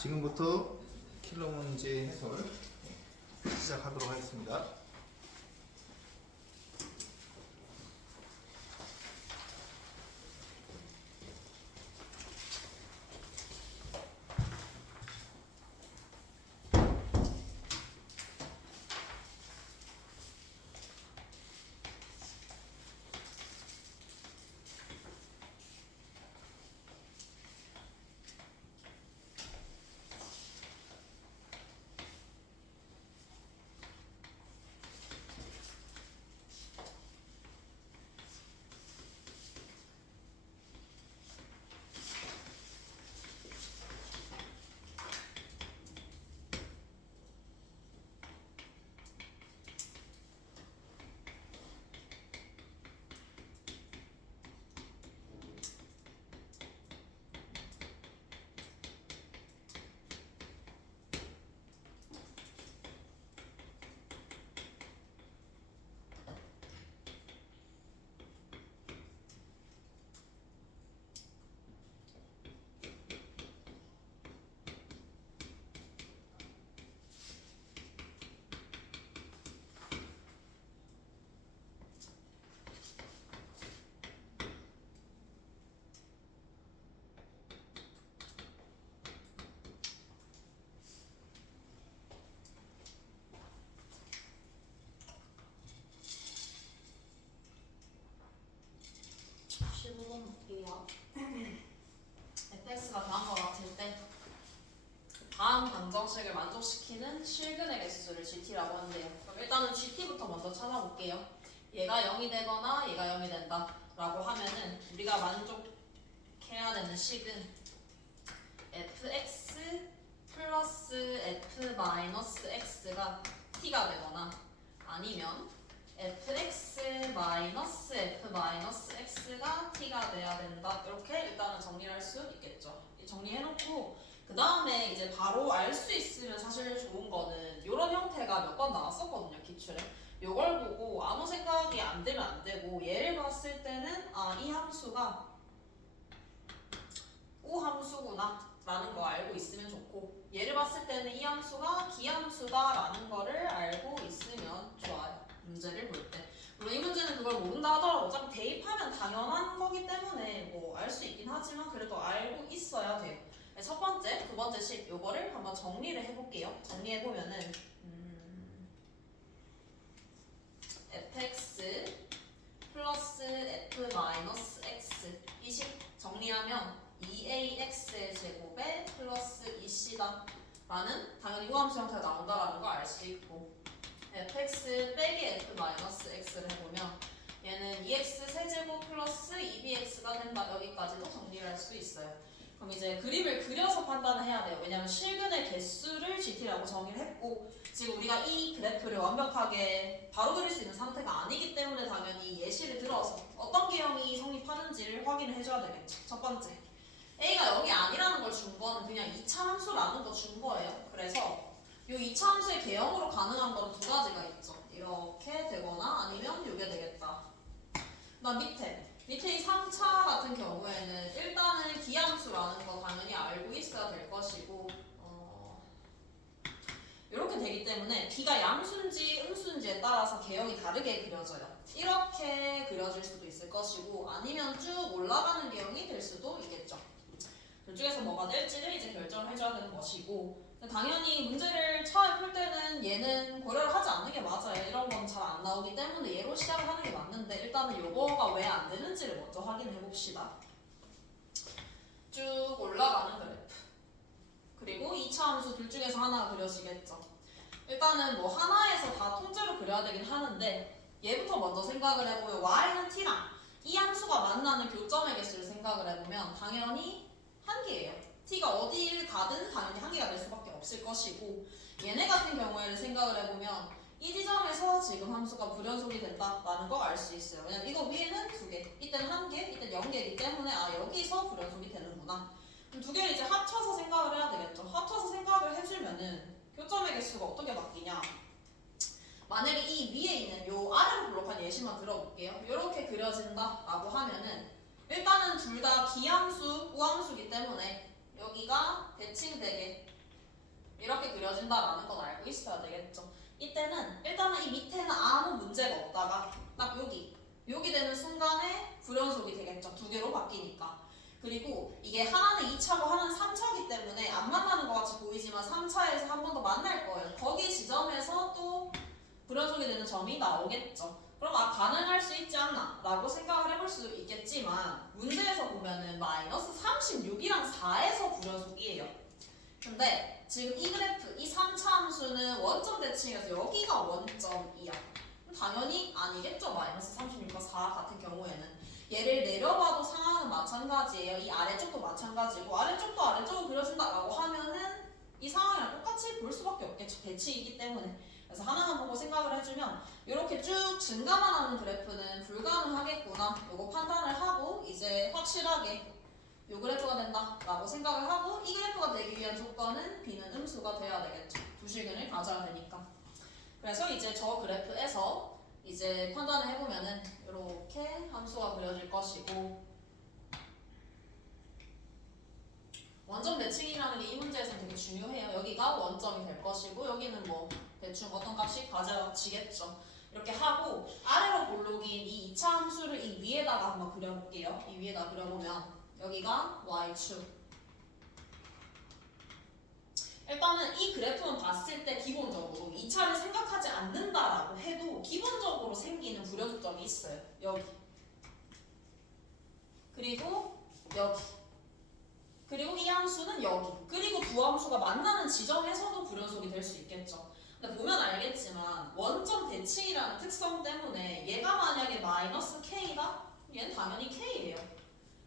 지금부터 킬러 문제 해설 시작하도록 하겠습니다. 볼게요. fx가 다음과 같을 때 다음 방정식을 만족시키는 실근의 개수를 gt라고 한대요. 그럼 일단은 gt부터 먼저 찾아볼게요. 얘가 0이 되거나 얘가 0이 된다 라고 하면은 우리가 만족해야 되는 식은 fx 플러스 f 마이너스 x가 t가 되거나 아니면 fx 마이너스 f 마이너스 x가 t가 돼야 된다. 이렇게 일단은 정리를 할 수 있겠죠. 정리해놓고 그 다음에 이제 바로 알 수 있으면 사실 좋은 거는 이런 형태가 몇 번 나왔었거든요, 기출에. 요걸 보고 아무 생각이 안 들면 안 되고 얘를 봤을 때는 이 함수가 우함수구나 라는 거 알고 있으면 좋고 얘를 봤을 때는 이 함수가 기함수다 라는 거를 알고 있으면 좋아요. 문제를 볼 때. 물론 이 문제는 그걸 모른다 하더라도 어차피 대입하면 당연한 거기 때문에 뭐 알 수 있긴 하지만 그래도 알고 있어야 돼요. 첫 번째, 두 번째 식 요거를 한번 정리를 해볼게요. 정리해보면은 fx 플러스 f 마이너스 x 이 식 정리하면 2ax의 제곱에 플러스 2c다 라는 당연히 우함수 형태가 나온다라는 걸 알 수 있고 fx 빼기 f 마이너스 x를 해보면 얘는 2x 세제곱 플러스 2bx가 된다. 여기까지도 정리를 할 수 있어요. 그럼 이제 그림을 그려서 판단을 해야 돼요. 왜냐면 실근의 개수를 gt라고 정의를 했고 지금 우리가 이 그래프를 완벽하게 바로 그릴 수 있는 상태가 아니기 때문에 당연히 예시를 들어서 어떤 개형이 성립하는지를 확인을 해줘야 되겠죠. 첫 번째, a가 0이 아니라는 걸 준 거는 그냥 2차 함수라는 거 준 거예요. 그래서 이 2차 함수의 개형으로 가능한 건 두 가지가 있죠. 이렇게 되거나 아니면 이게 되겠다. 그다음 밑에 이 3차 같은 경우에는 일단은 기함수라는 거 당연히 알고 있어야 될 것이고 이렇게 되기 때문에 b가 양수인지 음수인지에 따라서 개형이 다르게 그려져요. 이렇게 그려질 수도 있을 것이고 아니면 쭉 올라가는 개형이 될 수도 있겠죠. 둘 중에서 뭐가 될지를 이제 결정을 해줘야 되는 것이고 당연히 문제를 처음에 풀 때는 얘는 고려를 하지 않는 게 맞아요. 이런 건 잘 안 나오기 때문에 얘로 시작을 하는 게 맞는데 일단은 요거가 왜 안 되는지를 먼저 확인해 봅시다. 쭉 올라가는 그래프 그리고 2차 함수 둘 중에서 하나가 그려지겠죠. 일단은 뭐 하나에서 다 통째로 그려야 되긴 하는데 얘부터 먼저 생각을 해보면 y는 t랑 이 함수가 만나는 교점의 개수를 생각을 해보면 당연히 한 개예요. t가 어디를 가든 당연히 한 개가 될 수밖에 없을 것이고 얘네 같은 경우에는 생각을 해보면 이 지점에서 지금 함수가 불연속이 된다라는 걸 알 수 있어요. 왜냐면 이거 위에는 두 개, 이때는 한 개, 이때는 0개이기 때문에 여기서 불연속이 되는구나. 그럼 두 개를 이제 합쳐서 생각을 해야 되겠죠. 합쳐서 생각을 해주면은 교점의 개수가 어떻게 바뀌냐. 만약에 이 위에 있는 요 아래로 블록한 예시만 들어볼게요. 이렇게 그려진다라고 하면은 일단은 둘 다 기함수, 우함수기 때문에 여기가 대칭되게 이렇게 그려진다라는 건 알고 있어야 되겠죠. 이때는 일단은 이 밑에는 아무 문제가 없다가 딱 여기 되는 순간에 불연속이 되겠죠. 두 개로 바뀌니까. 그리고 이게 하나는 2차고 하나는 3차이기 때문에 안 만나는 것 같이 보이지만 3차에서 한 번 더 만날 거예요. 거기 지점에서 또 불연속이 되는 점이 나오겠죠. 그럼 가능할 수 있지 않나 라고 생각을 해볼 수도 있겠지만 문제에서 보면은 마이너스 36이랑 4에서 불연속이에요. 근데 지금 이 그래프, 이 3차 함수는 원점 대칭이라서 여기가 원점이야. 당연히 아니겠죠. 마이너스 36과 4 같은 경우에는. 얘를 내려봐도 상황은 마찬가지예요. 이 아래쪽도 마찬가지고 아래쪽도 아래쪽으로 그려준다라고 하면은 이 상황이랑 똑같이 볼 수밖에 없겠죠. 대칭이기 때문에. 그래서 하나만 보고 생각을 해주면 이렇게 쭉 증가만 하는 그래프는 불가능하겠구나. 요거 판단을 하고 이제 확실하게 요 그래프가 된다라고 생각을 하고 이 그래프가 되기 위한 조건은 b는 음수가 돼야 되겠죠. 두실근을 가져야 되니까. 그래서 이제 저 그래프에서 이제 판단을 해보면은 이렇게 함수가 그려질 것이고 원점 대칭이라는 게 이 문제에서는 되게 중요해요. 여기가 원점이 될 것이고 여기는 뭐 대충 어떤 값이 가져지겠죠. 이렇게 하고 아래로 볼록인 이 2차 함수를 이 위에다가 한번 그려볼게요. 이 위에다 그려보면 여기가 y축. 일단은 이 그래프만 봤을 때 기본적으로 2차를 생각하지 않는다라고 해도 기본적으로 생기는 불연속점이 있어요. 여기. 그리고 여기. 그리고 이 함수는 여기. 그리고 두 함수가 만나는 지점에서도 불연속이 될 수 있겠죠. 근데 보면 알겠지만 원점 대칭이라는 특성 때문에 얘가 만약에 마이너스 k다? 얘는 당연히 k예요.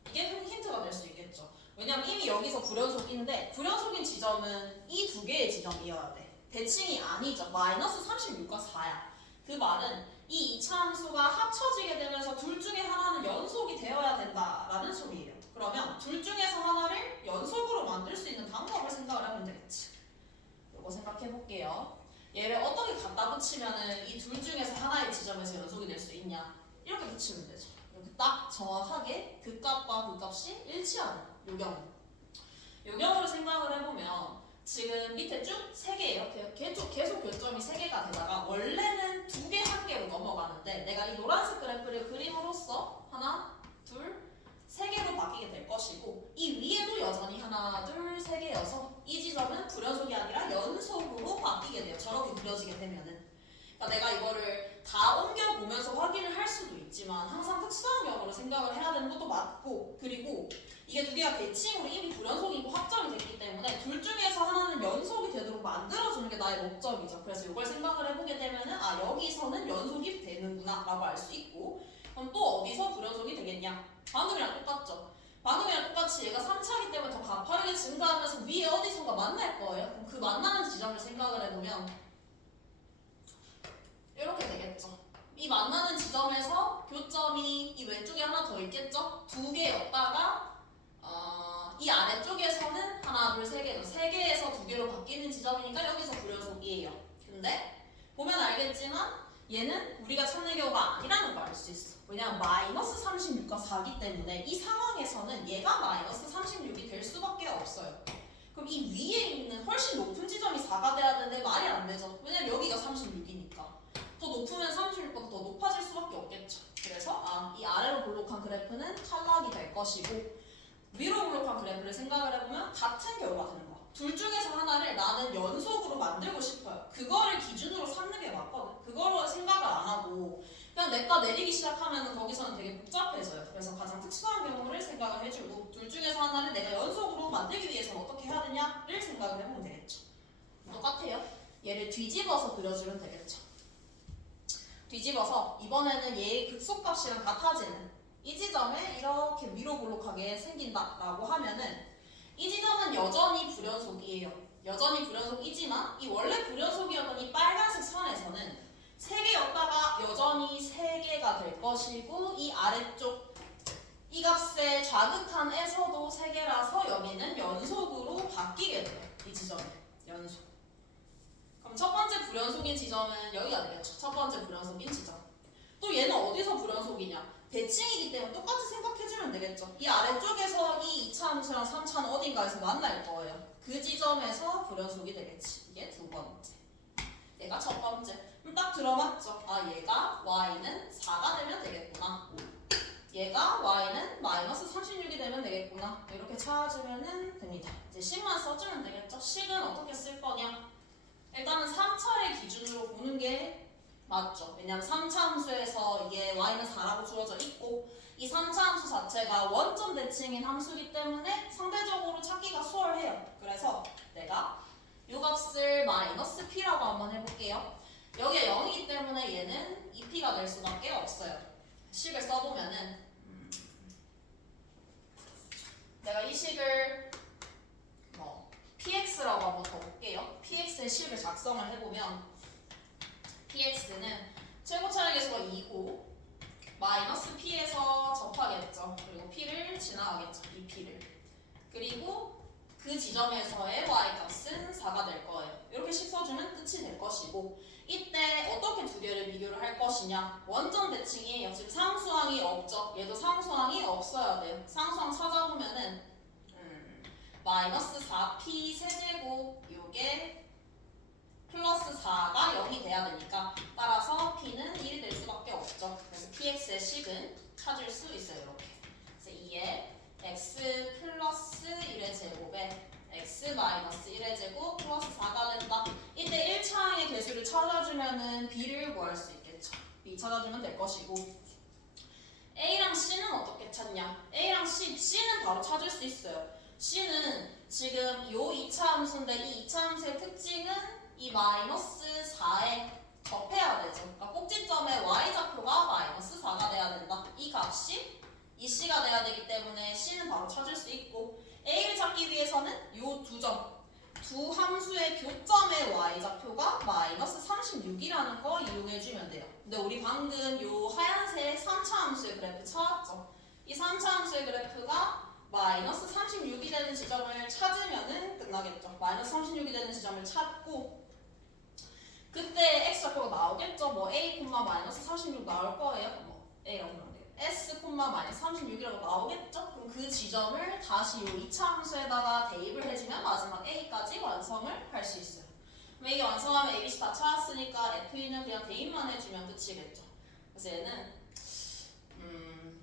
이게 힌트가 될 수 있겠죠. 왜냐면 이미 여기서 불연속인데 불연속인 지점은 이 두 개의 지점이어야 돼. 대칭이 아니죠. 마이너스 36과 4야. 그 말은 이 2차 함수가 합쳐지게 되면서 둘 중에 하나는 연속이 되어야 된다라는 소리예요. 그러면 둘 중에서 하나를 연속으로 만들 수 있는 방법을 생각을 하면 되겠지. 이거 생각해 볼게요. 얘를 어떻게 갖다 붙이면은 이 둘 중에서 하나의 지점에서 연속이 될 수 있냐? 이렇게 붙이면 되죠. 이렇게 딱 정확하게 그 값과 그 값이 일치하는 요 경우. 요 경우를 생각을 해보면 지금 밑에 쭉 3개예요. 계속 교점이 3개가 되다가 원래는 2개, 1개로 넘어가는데 내가 이 노란색 그래프를 그림으로써 하나, 둘, 3개로 바뀌게 될 것이고 이 위에도 여전히 하나, 둘, 3개여서 이 지점은 불연속이 아니라 연속으로 바뀌게 돼요. 저렇게 그려지게 되면은. 그러니까 내가 이거를 다 옮겨보면서 확인을 할 수도 있지만 항상 특수한 경우로 생각을 해야 되는 것도 맞고 그리고 이게 두 개가 대칭으로 이미 불연속이고 확정이 됐기 때문에 둘 중에서 하나는 연속이 되도록 만들어주는 게 나의 목적이죠. 그래서 이걸 생각을 해보게 되면은 여기서는 연속이 되는구나 라고 알 수 있고 그럼 또 어디서 불연속이 되겠냐? 방금이랑 똑같죠. 방금이랑 똑같이 얘가 3차이기 때문에 더 가파르게 증가하면서 위에 어디선가 만날 거예요. 그럼 그 만나는 지점을 생각을 해보면 이렇게 되겠죠. 이 만나는 지점에서 교점이 이 왼쪽에 하나 더 있겠죠? 2개였다가 이 아래쪽에서는 하나, 둘, 3개, 3개에서 2개로 바뀌는 지점이니까 여기서 불연속이에요. 근데 보면 알겠지만 얘는 우리가 찾는 경우가 아니라는 걸 알 수 있어. 왜냐면 마이너스 36과 4기 때문에 이 상황에서는 얘가 마이너스 36이 될 수밖에 없어요. 그럼 이 위에 있는 훨씬 높은 지점이 4가 돼야 되는데 말이 안 되죠. 왜냐면 여기가 36이니까. 더 높으면 36보다 더 높아질 수밖에 없겠죠. 그래서 이 아래로 볼록한 그래프는 탈락이 될 것이고 위로 볼록한 그래프를 생각을 해보면 같은 결과가 되는 거야. 둘 중에서 하나를 나는 연속으로 만들고 싶어요. 그거를 기준으로 삼는 게 맞거든. 그거로 생각을 안 하고 그냥 내가 내리기 시작하면 거기서는 되게 복잡해져요. 그래서 가장 특수한 경우를 생각을 해주고 둘 중에서 하나를 내가 연속으로 만들기 위해서는 어떻게 해야 되냐를 생각을 해보면 되겠죠. 똑같아요. 얘를 뒤집어서 그려주면 되겠죠. 뒤집어서 이번에는 얘의 극소값이랑 같아지는 이 지점에 이렇게 위로 볼록하게 생긴다라고 하면은 이 지점은 여전히 불연속이에요. 여전히 불연속이지만 이 원래 불연속이었던 이 빨간색 선에서는 3개였다가 여전히 3개가 될 것이고 이 아래쪽 이 값의 좌극한에서도 3개라서 여기는 연속으로 바뀌게 돼요. 이 지점은 연속. 그럼 첫 번째 불연속인 지점은 여기가 되겠죠. 첫 번째 불연속인 지점. 또 얘는 어디서 불연속이냐? 대칭이기 때문에 똑같이 생각해주면 되겠죠. 이 아래쪽에서 이 2차 함수랑 3차는 어딘가에서 만날 거예요. 그 지점에서 불연속이 되겠지. 이게 두 번째. 얘가 첫 번째. 그럼 딱 들어맞죠? 아, 얘가 y는 4가 되면 되겠구나. 얘가 y는 마이너스 36이 되면 되겠구나. 이렇게 찾으면 됩니다. 이제 식만 써주면 되겠죠? 식은 어떻게 쓸 거냐? 일단은 3차례 기준으로 보는 게 맞죠. 왜냐면 3차 함수에서 이게 y는 4라고 주어져 있고 이 3차 함수 자체가 원점 대칭인 함수이기 때문에 상대적으로 찾기가 수월해요. 그래서 내가 이 값을 마이너스 p라고 한번 해볼게요. 여기가 0이기 때문에 얘는 2p가 될 수밖에 없어요. 식을 써보면은 내가 이 식을 px라고 한번 적을게요. px의 식을 작성을 해보면 px는 최고차례 계수가 2고 마이너스 p에서 접하겠죠. 그리고 p를 지나가겠죠. 이 p를. 그리고 그 지점에서의 y값은 4가 될 거예요. 이렇게 식 써주면 끝이 될 것이고 이때 어떻게 두 개를 비교를 할 것이냐. 원점 대칭이에요. 지금 상수항이 없죠. 얘도 상수항이 없어야 돼요. 상수항 찾아보면은 마이너스 4p 세제곱 요게 플러스 4가 0이 돼야 되니까 따라서 p는 1이 될 수밖에 없죠. 그래서 px의 식은 찾을 수 있어요. 이렇게. 그래서 2에 x 플러스 1의 제곱에 x 마이너스 1의 제곱 플러스 4가 된다. 이때 1차항의 개수를 찾아주면은 b를 구할 수 있겠죠. b 찾아주면 될 것이고 a랑 c는 어떻게 찾냐? a랑 c는 바로 찾을 수 있어요. c는 지금 요 2차 함수인데 이 2차 함수의 특징은 이 마이너스 4에 접해야 되죠. 그러니까 꼭지점에 y좌표가 마이너스 4가 돼야 된다. 이 값이 이 c가 돼야 되기 때문에 c는 바로 찾을 수 있고 a를 찾기 위해서는 요 두 함수의 교점의 y좌표가 마이너스 36이라는 거 이용해주면 돼요. 근데 우리 방금 요 하얀색 3차 함수의 그래프 찾았죠? 이 3차 함수의 그래프가 마이너스 36이 되는 지점을 찾으면은 끝나겠죠. 마이너스 36이 되는 지점을 찾고 그때 x좌표가 나오겠죠. 뭐 a, 마이너스 36 나올 거예요. 뭐 a라고 하면 돼요. s, 마이너스 36이라고 나오겠죠. 그럼 그 지점을 다시 요 2차 함수에다가 대입을 해주면 마지막 a까지 완성을 할 수 있어요. 그럼 a 완성하면 abc 다 찾았으니까 f는 그냥 대입만 해주면 끝이겠죠. 그래서 얘는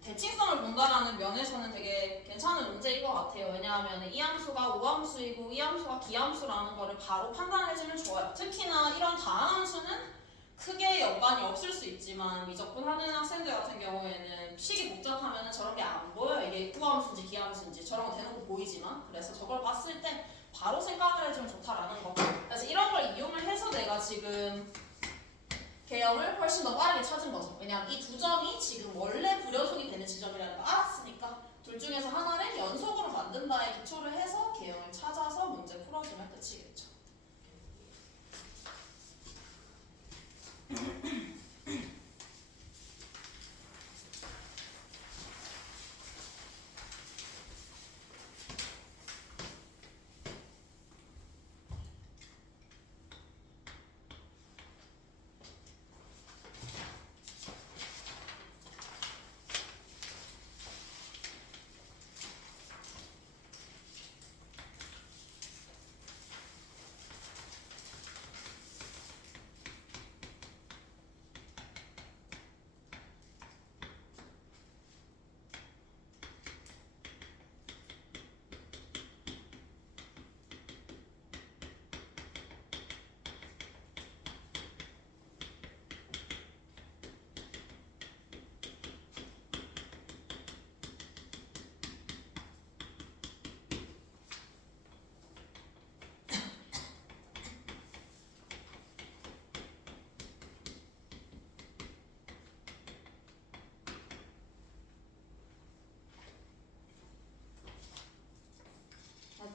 대칭성을 본다라는 면에서는 되게 괜찮은 문제인 것 같아요. 왜냐하면 이 함수가 오함수이고 이 함수가 기함수라는 거를 바로 판단해주면 좋아요. 특히나 이런 다함수는 크게 연관이 없을 수 있지만 미적분 하는 학생들 같은 경우에는 식이 복잡하면 저런 게 안 보여요. 이게 우함수인지 기함수인지 저런 거 대놓고 보이지만 그래서 저걸 봤을 때 바로 생각을 해주면 좋다라는 거. 그래서 이런 걸 이용을 해서 내가 지금 개형을 훨씬 더 빠르게 찾은 거죠. 왜냐하면 이 두 점이 지금 원래 불연속이 되는 지점이라는 걸 알았으니까 둘 중에서 하나를 연속으로 만든 바에 기초를 해서 개형을 찾아서 문제 풀어주면 끝이겠죠.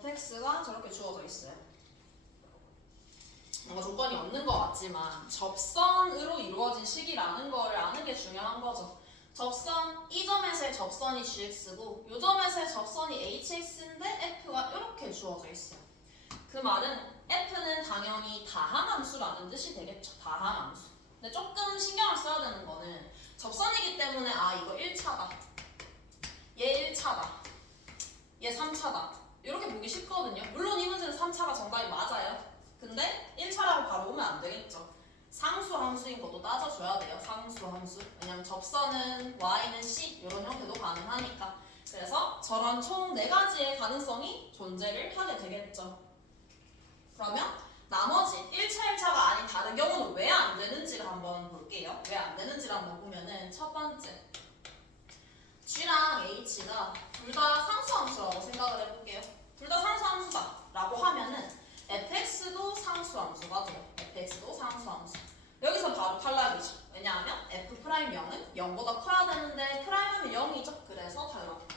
fx가 저렇게 주어져 있어요. 뭔가 조건이 없는 것 같지만 접선으로 이루어진 식이라는 걸 아는 게 중요한 거죠. 접선, 이 점에서의 접선이 gx고 이 점에서의 접선이 hx인데 f가 이렇게 주어져 있어요. 그 말은 f는 당연히 다항함수라는 뜻이 되겠죠. 다항함수. 근데 조금 신경을 써야 되는 거는 접선이기 때문에 아 이거 1차다. 얘 1차다. 얘 3차다. 이렇게 보기 쉽거든요. 물론 이 문제는 3차가 정답이 맞아요. 근데 1차라고 바로 오면 안 되겠죠. 상수 함수인 것도 따져줘야 돼요. 상수 함수. 왜냐면 접선은 y는 c 이런 형태도 가능하니까. 그래서 저런 총 4가지의 가능성이 존재를 하게 되겠죠. 그러면 나머지 1차, 1차가 아닌 다른 경우는 왜 안 되는지를 한번 볼게요. 왜 안 되는지를 한번 보면은 첫 번째 G랑 H가 둘 다 상수함수라고 생각을 해볼게요. 둘 다 상수함수다 라고 하면은 fx도 상수함수가 돼요. fx도 상수함수. 여기서 바로 탈락이죠. 왜냐하면 f'0은 0보다 커야 되는데 프라임은 0이죠. 그래서 탈락.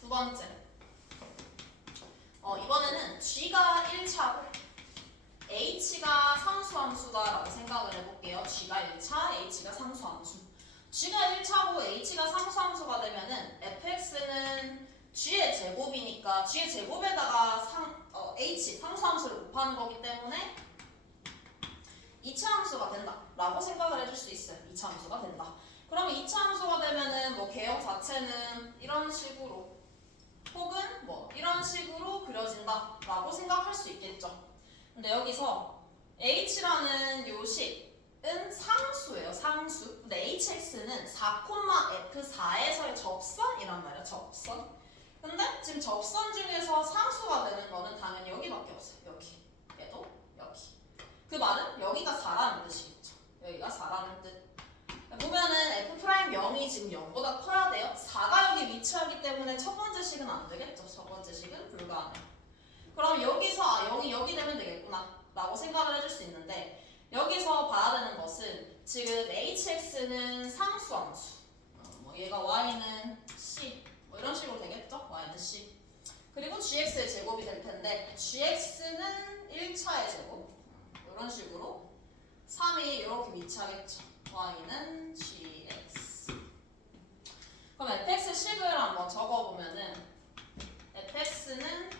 두 번째 이번에는 G가 1차고 H가 상수함수다라고 생각을 해볼게요. G가 1차, H가 상수함수. G가 1차고 H가 상수함수가 되면은 fx는 G의 제곱이니까 G의 제곱에다가 H 상수함수를 곱하는 거기 때문에 2차 함수가 된다라고 생각을 해줄 수 있어요. 2차 함수가 된다. 그러면 2차 함수가 되면은 뭐 개형 자체는 이런 식으로 혹은 뭐 이런 식으로 그려진다라고 생각할 수 있겠죠. 근데 여기서 H라는 요 식은 상수예요. 상수. 근데 HX는 4,F4에서의 접선이란 말이야. 접선. 근데 지금 접선 중에서 상수가 되는 거는 당연히 여기밖에 없어요. 여기. 얘도 여기. 그 말은 여기가 4라는 뜻이겠죠. 여기가 4라는 뜻. 보면은 F'0이 지금 0보다 커야 돼요. 4가 여기 위치하기 때문에 첫 번째 식은 안 되겠죠. 첫 번째 식은 불가능해. 그럼 여기서 0이 여기 되면 되겠구나 라고 생각을 해줄 수 있는데 여기서 봐야 되는 것은 지금 hx는 상수함수 뭐 얘가 y는 c 뭐 이런 식으로 되겠죠. y는 c 그리고 gx의 제곱이 될 텐데 gx는 1차의 제곱 이런 식으로 3이 이렇게 위치하겠죠. y는 gx. 그럼 fx 식을 한번 적어보면은 fx는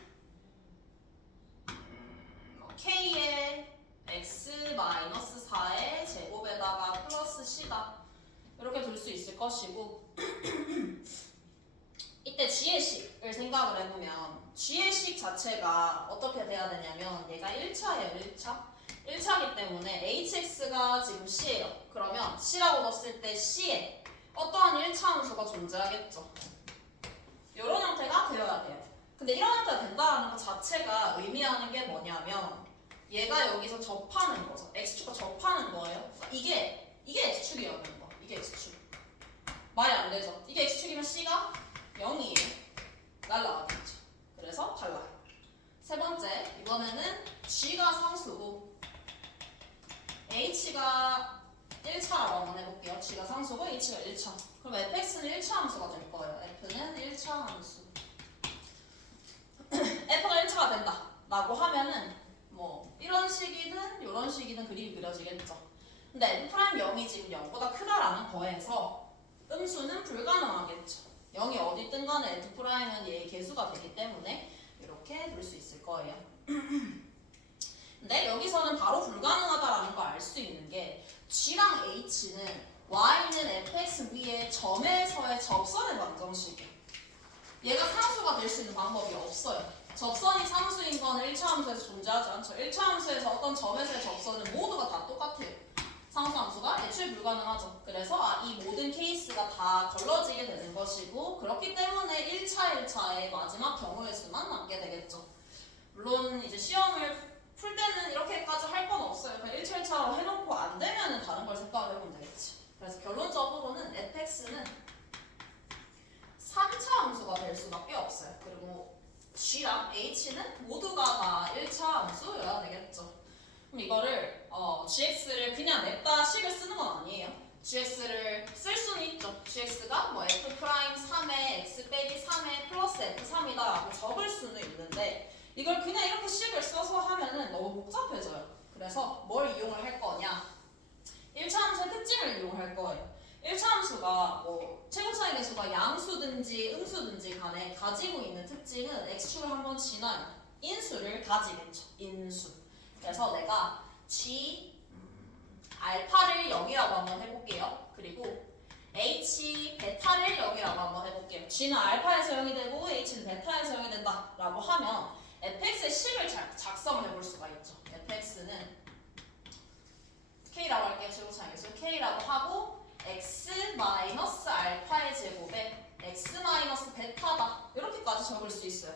k의 x-4의 제곱에다가 플러스 c다 이렇게 둘 수 있을 것이고 이때 g의 식을 생각을 해보면 g의 식 자체가 어떻게 돼야 되냐면 얘가 1차예요. 1차이기 때문에 hx가 지금 c예요. 그러면 c라고 넣었을 때 c에 어떠한 1차 함수가 존재하겠죠. 이런 형태가 되어야 돼요. 근데 이런 형태가 된다는 것 자체가 의미하는 게 뭐냐면 얘가 여기서 접하는 거죠. x축과 접하는 거예요. 이게 x축이라는 거. 이게 x축. 말이 안 되죠. 이게 x축이면 c가 0이에요. 날라가겠죠. 그래서 탈락. 세 번째, 이번에는 g가 상수고 h가 1차라고 한번 해볼게요. g가 상수고 h가 1차. 그럼 fx는 1차 함수가 될 거예요. f는 1차 함수. f가 1차가 된다 라고 하면은 뭐 이런 식이든 이런 식이든 그림이 그려지겠죠. 근데 f'0이 지금 0보다 크다라는 거에서 음수는 불가능하겠죠. 0이 어디든 간에 f'은 얘의 개수가 되기 때문에 이렇게 둘 수 있을 거예요. 근데 여기서는 바로 불가능하다라는 걸 알 수 있는 게 G랑 H는 Y는 fx 위에 점에서의 접선의 방정식이에요. 얘가 상수가 될 수 있는 방법이 없어요. 접선이 상수인 거는 1차 함수에서 존재하지 않죠. 1차 함수에서 어떤 점에서의 접선은 모두가 다 똑같아요. 상수함수가 애초에 불가능하죠. 그래서 이 모든 케이스가 다 걸러지게 되는 것이고 그렇기 때문에 1차의 마지막 경우의 수만 남게 되겠죠. 물론 이제 시험을 풀 때는 이렇게까지 할 건 없어요. 그냥 1차, 1차로 해놓고 안 되면은 다른 걸 생각을 해보면 되겠지. 그래서 결론적으로는 fx는 3차 함수가 될 수밖에 없어요. 그리고 G랑 H는 모두가 다 1차 함수여야 되겠죠. 그럼 이거를 gx를 그냥 냅다 식을 쓰는 건 아니에요. gx를 쓸 수는 있죠. gx가 뭐 f'3에 x 빼기 3에 플러스 f3이다 라고 적을 수는 있는데 이걸 그냥 이렇게 식을 써서 하면은 너무 복잡해져요. 그래서 뭘 이용을 할 거냐 1차 함수의 특징을 이용할 거예요. 1차 함수가 뭐 최고차의 개수가 양수든지 음수든지 간에 가지고 있는 특징은 x축을 한번 지나요. 인수를 가지겠죠. 인수. 그래서 내가 g 알파를 0이라고 한번 해볼게요. 그리고 h 베타를 0이라고 한번 해볼게요. g는 알파에서 0이 되고 h는 베타에서 0이 된다라고 하면 fx의 식을 작성을 해볼 수가 있죠. fx는 k라고 할게요. 제곱차이겠죠. k라고 하고 x 마이너스 알파의 제곱에 x 마이너스 베타다 이렇게까지 적을 수 있어요.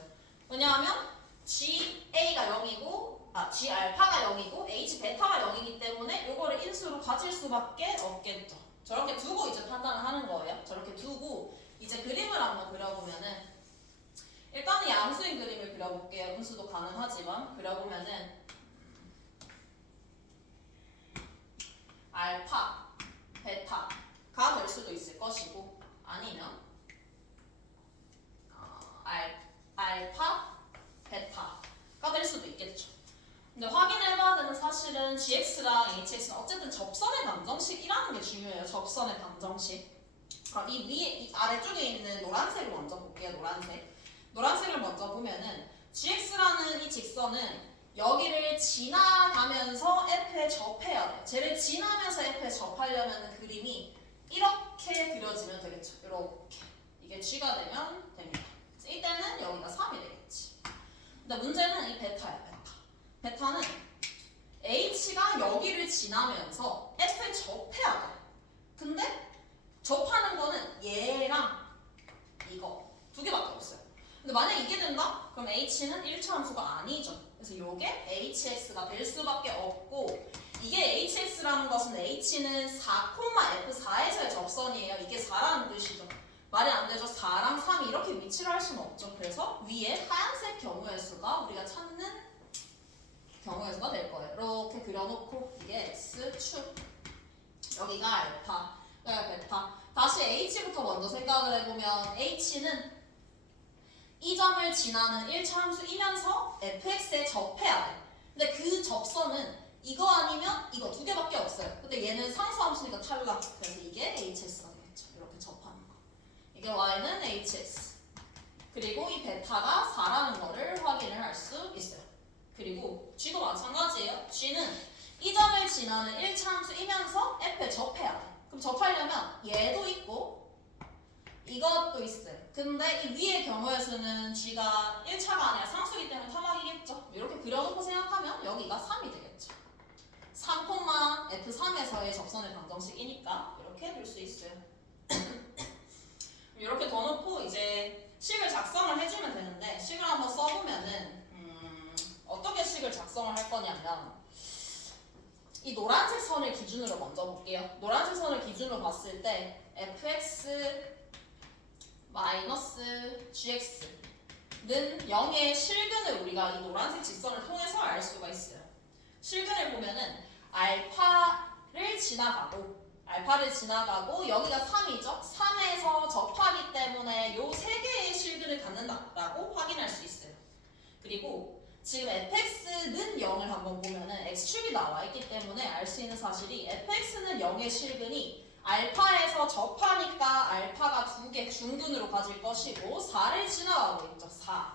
왜냐하면 GA가 0이고 G 알파가 0이고 H 베타가 0이기 때문에 이거를 인수로 가질 수밖에 없겠죠. 저렇게 두고 이제 판단을 하는 거예요. 저렇게 두고 이제 그림을 한번 그려보면은 일단은 양수인 그림을 그려볼게요. 음수도 가능하지만 그려보면은 알파, 베타가 될 수도 있을 것이고 아니면 알파, 베타가 될 수도 있겠죠. 근데 확인해봐야 되는 사실은 gx랑 hx는 어쨌든 접선의 방정식이라는 게 중요해요. 접선의 방정식. 그럼 이 위에, 이 아래쪽에 있는 노란색을 먼저 볼게요. 노란색을 먼저 보면은 gx라는 이 직선은 여기를 지나가면서 f에 접해야 돼요. 쟤를 지나면서 f에 접하려면 그림이 이렇게 그려지면 되겠죠. 이렇게. 이게 g가 되면 됩니다. 이때는 여기가 3이 되겠지. 근데 문제는 이 베타야. 베타는 h가 여기를 지나면서 f에 접해야 돼. 근데 접하는 거는 얘랑 이거 두 개밖에 없어요. 근데 만약 이게 된다? 그럼 h는 1차 함수가 아니죠. 그래서 이게 hx가 될 수밖에 없고 이게 hx라는 것은 h는 4,f4에서의 접선이에요. 이게 4라는 뜻이죠. 말이 안 되죠. 4랑 3이 이렇게 위치를 할 수는 없죠. 그래서 위에 하얀색 경우의 수가 우리가 찾는 경우의 수가 될 거예요. 이렇게 그려놓고 이게 x축 여기가 알파 여기가 베타. 다시 h부터 먼저 생각을 해보면 h는 이 점을 지나는 1차 함수이면서 fx에 접해야 돼. 근데 그 접선은 이거 아니면 이거 두 개밖에 없어요. 근데 얘는 상수 함수니까 탈락. 그래서 이게 hx가 되겠죠. 이렇게 접하는 거. 이게 y는 hx. 그리고 이 베타가 4라는 거를 확인을 할 수 있어요. 그리고 g도 마찬가지예요. g는 이 점을 지나는 1차 함수이면서 f에 접해야 돼. 그럼 접하려면 얘도 있고 이것도 있어요. 근데 이 위의 경우의 수는 g가 1차가 아니라 상수이기 때문에 탈락이겠죠. 이렇게 그려놓고 생각하면 여기가 3이 되겠죠. 3,f3에서의 접선의 방정식이니까 이렇게 될 수 있어요. 이렇게 더 놓고 이제 식을 작성을 해주면 되는데 식을 한번 써보면은 어떻게 식을 작성을 할 거냐면 이 노란색 선을 기준으로 먼저 볼게요. 노란색 선을 기준으로 봤을 때 fx 마이너스 gx는 0의 실근을 우리가 이 노란색 직선을 통해서 알 수가 있어요. 실근을 보면은 알파를 지나가고 여기가 3이죠. 3에서 접하기 때문에 요 세 개의 실근을 갖는다라고 확인할 수 있어요. 그리고 지금 fx는 0을 한번 보면은 x축이 나와 있기 때문에 알 수 있는 사실이 fx는 0의 실근이 알파에서 접하니까 알파가 두 개 중근으로 가질 것이고 4를 지나가고 있죠. 4.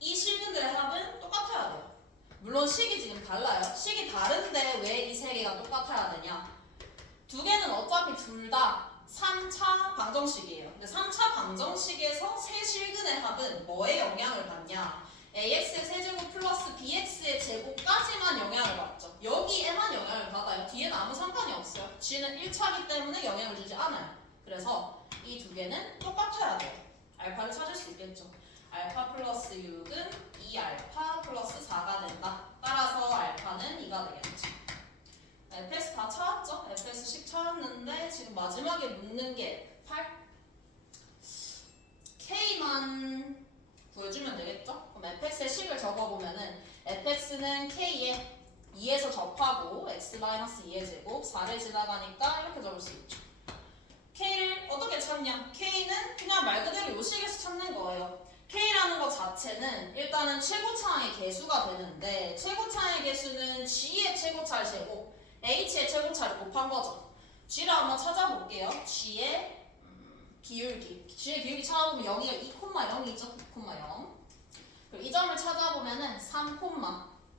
이 실근들의 합은 똑같아야 돼요. 물론 식이 지금 달라요. 식이 다른데 왜 이 세 개가 똑같아야 되냐? 두 개는 어차피 둘 다 3차 방정식이에요. 근데 3차 방정식에서 세 실근의 합은 뭐에 영향을 받냐? ax의 세제곱 플러스 bx의 제곱까지만 영향을 받죠. 여기에만 영향을 받아요. 뒤에는 아무 상관이 없어요. g는 1차이기 때문에 영향을 주지 않아요. 그래서 이 두 개는 똑같아야 돼요. 알파를 찾을 수 있겠죠. 알파 플러스 6은 2알파 플러스 4가 된다. 따라서 알파는 2가 되겠죠. fx 다 찾았죠? fx식 찾았는데 지금 마지막에 묻는 게 8? k만 구해주면 되겠죠? 그럼 fx의 식을 적어보면은 fx는 k에 2에서 접하고 x-2의 제곱 4를 지나가니까 이렇게 적을 수 있죠. k를 어떻게 찾냐? k는 그냥 말 그대로 요 식에서 찾는 거예요. k라는 것 자체는 일단은 최고차의 개수가 되는데 최고차의 개수는 g의 최고차의 제곱 h의 최고차를 곱한 거죠. g를 한번 찾아볼게요. g의 기울기 찾아보면 여기가 2,0이죠. 2,0. 그리고 이 점을 찾아보면은 3,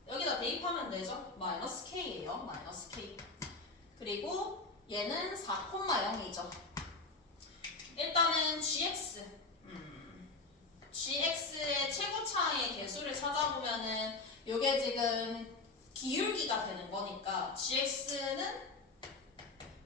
여기다 대입하면 되죠. 마이너스 k예요. 마이너스 k. 그리고 얘는 4,0이죠. 일단은 gx의 최고차의 개수를 찾아보면은 요게 지금 기울기가 되는 거니까 gx는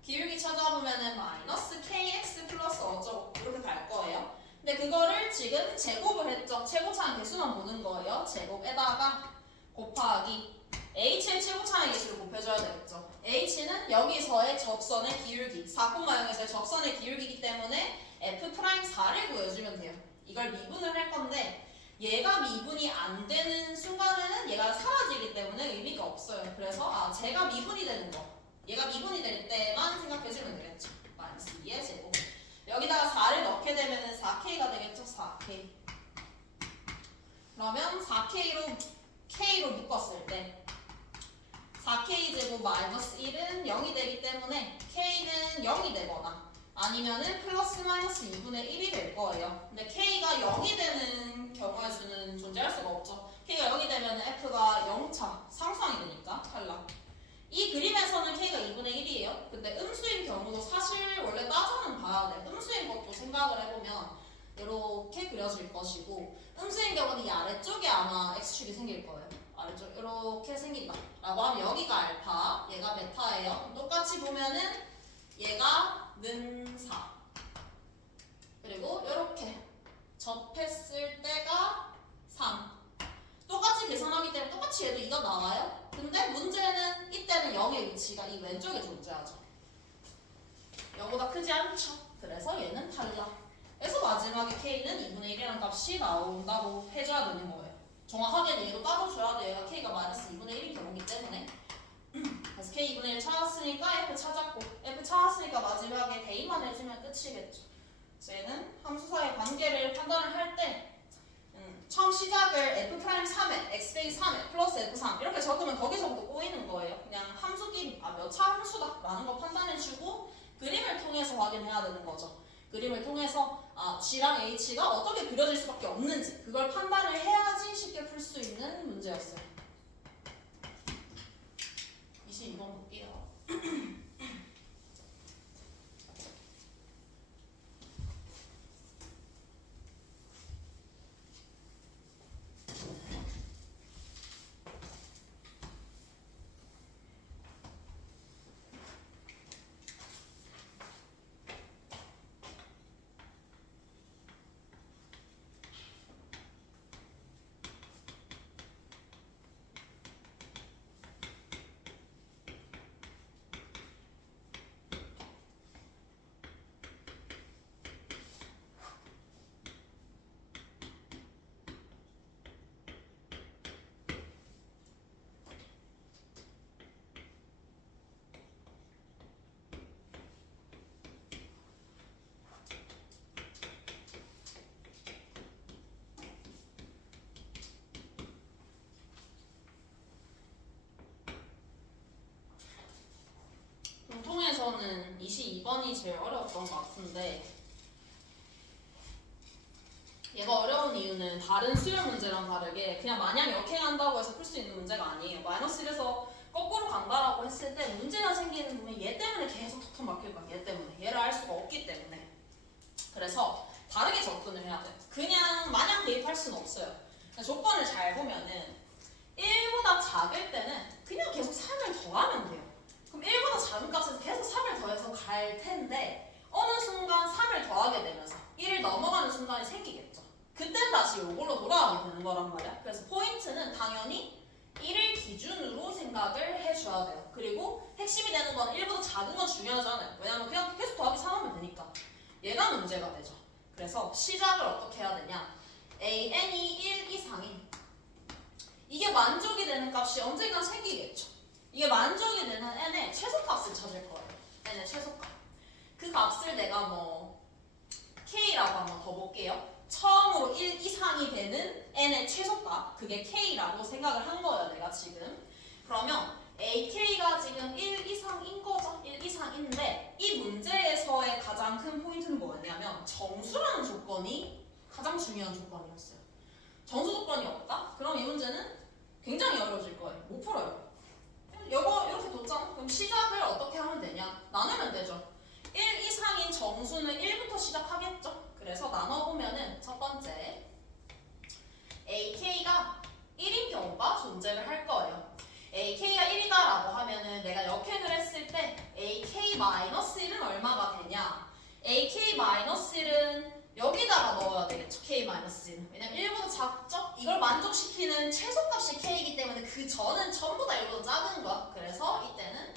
기울기 찾아보면은 마이너스 kx 플러스 어쩌고 이렇게 갈 거예요. 근데 그거를 지금 제곱을 했죠. 최고차의 개수만 보는 거예요. 제곱에다가 곱하기 h의 최고차의 개수를 곱해줘야 되겠죠. h는 여기서의 접선의 기울기 4,0에서의 접선의 기울기이기 때문에 f'4를 구해주면 돼요. 이걸 미분을 할 건데 얘가 미분이 안 되는 순간에는 얘가 사라지기 때문에 의미가 없어요. 그래서 제가 미분이 되는 거 얘가 미분이 될 때만 생각해주면 되겠죠. 마이너스 2의 제곱 여기다가 4를 넣게 되면 4k가 되겠죠. 4k 그러면 4k로 k로 묶었을 때 4k 제곱 마이너스 1은 0이 되기 때문에 k는 0이 되거나 아니면은 플러스 마이너스 2분의 1이 될 거예요. 근데 k가 0이 되는 경우에서는 존재할 수가 없죠. k가 0이 되면 f가 0차 상수항이 되니까 탈락. 이 그림에서는 k가 2분의 1이에요. 근데 음수인 경우도 사실 원래 따져는 봐야 돼. 음수인 것도 생각을 해보면 이렇게 그려질 것이고 음수인 경우는 이 아래쪽에 아마 x축이 생길 거예요. 아래쪽 이렇게 생긴다 라고 하면 여기가 알파 얘가 베타예요. 똑같이 보면은 얘가 는 4 그리고 이렇게 접했을 때가 3 똑같이 계산하기 때문에 똑같이 얘도 2가 나와요. 근데 문제는 이때는 0의 위치가 이 왼쪽에 존재하죠. 0보다 크지 않죠. 그래서 얘는 탈락. 그래서 마지막에 k는 2분의 1이라는 값이 나온다고 해줘야 되는 거예요. 정확하게는 얘도 따져줘야 돼요. 얘가 k가 마이너스 2분의 1인 경우기 때문에. 그래서 k 2분의 1 찾았으니까 f 찾았고 f 찾았으니까 마지막에 대입만 해주면 끝이겠죠. 그래서 얘는 함수사의 관계를 판단을 할 때 처음 시작을 f'3에 x 빼기 3에 플러스 f3 이렇게 적으면 거기서부터 꼬이는 거예요. 그냥 함수끼리 몇 차 함수다 라는 거 판단해주고 그림을 통해서 확인해야 되는 거죠. 그림을 통해서 g랑 h가 어떻게 그려질 수밖에 없는지 그걸 판단을 해야지 쉽게 풀 수 있는 문제였어요. 22번 볼게요. 공통에서는 22번이 제일 어려웠던 것 같은데 얘가 어려운 이유는 다른 수열 문제랑 다르게 그냥 마냥 역행한다고 해서 풀 수 있는 문제가 아니에요. 마이너스 1에서 거꾸로 간다라고 했을 때 문제가 생기는 부분이 얘 때문에 계속 톡톡 막힐 거야. 얘 때문에. 얘를 알 수가 없기 때문에. 그래서 다르게 접근을 해야 돼. 그냥 마냥 대입할 수는 없어요. 조건을 잘 보면은 1보다 작을 때는 그냥 계속 3을 더하면 돼요. 그럼 1보다 작은 값에서 계속 3을 더해서 갈 텐데 어느 순간 3을 더하게 되면서 1을 넘어가는 순간이 생기겠죠. 그땐 다시 이걸로 돌아가게 되는 거란 말이야. 그래서 포인트는 당연히 1을 기준으로 생각을 해줘야 돼요. 그리고 핵심이 되는 건 1보다 작은 건 중요하잖아요. 왜냐면 그냥 계속 더하기 3하면 되니까. 얘가 문제가 되죠. 그래서 시작을 어떻게 해야 되냐. AN이 1 이상인 이게 만족이 되는 값이 언젠간 생기겠죠. 이게 만족이 되는 n의 최소값을 찾을 거예요. n의 최소값. 그 값을 내가 뭐 k라고 한번 더 볼게요. 처음으로 1 이상이 되는 n의 최소값 그게 k라고 생각을 한 거예요. 내가 지금. 그러면 ak가 지금 1 이상인 거죠. 1 이상인데 이 문제에서의 가장 큰 포인트는 뭐였냐면 정수라는 조건이 가장 중요한 조건이었어요. 정수 조건이 없다? 그럼 이 문제는 굉장히 어려워질 거예요. 못 풀어요. 이거 이렇게 뒀잖아. 그럼 시작을 어떻게 하면 되냐? 나누면 되죠. 1 이상인 정수는 1부터 시작하겠죠. 그래서 나눠보면은 첫 번째 AK가 1인 경우가 존재를 할 거예요. AK가 1이다라고 하면은 내가 역행을 했을 때 AK-1은 얼마가 되냐? AK-1은 여기다가 넣어야 되겠죠. K-1은. 왜냐면 1보다 작죠? 이걸 만족시키는 최소값이 K이기 때문에 그 전은 전부 다 1보다 작은 거야. 그래서 이때는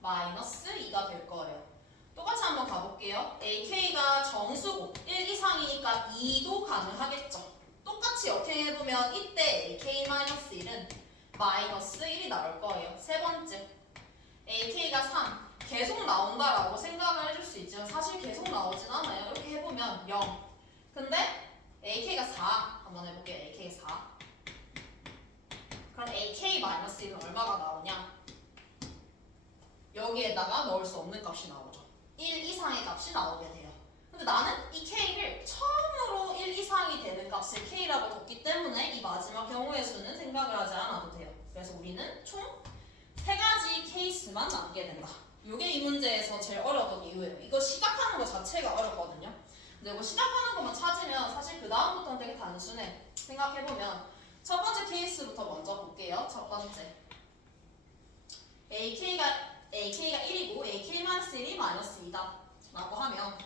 마이너스 2가 될 거예요. 똑같이 한번 가볼게요. AK가 정수고 1 이상이니까 2도 가능하겠죠. 똑같이 역행해보면 이때 AK-1은 마이너스 1이 나올 거예요. 세 번째 AK가 3 계속 나온다라고 생각을 해줄 수 있지만 사실 계속 나오진 않아요. 이렇게 해보면 0 근데 AK가 4 한번 해볼게요. AK가 4 그럼 AK-1은 얼마가 나오냐? 여기에다가 넣을 수 없는 값이 나오죠. 1 이상의 값이 나오게 돼요. 근데 나는 이 K를 처음으로 1 이상이 되는 값을 K라고 뒀기 때문에 이 마지막 경우의 수는 생각을 하지 않아도 돼요. 그래서 우리는 총 3가지 케이스만 남게 된다. 이게 이 문제에서 제일 어려웠던 이유예요. 이거 시작하는 것 자체가 어렵거든요. 근데 이거 시작하는 것만 찾으면 사실 그 다음부터는 되게 단순해. 생각해보면 첫 번째 케이스부터 먼저 볼게요. 첫 번째 AK가 1이고 AK-1이 마이너스 2다 라고 하면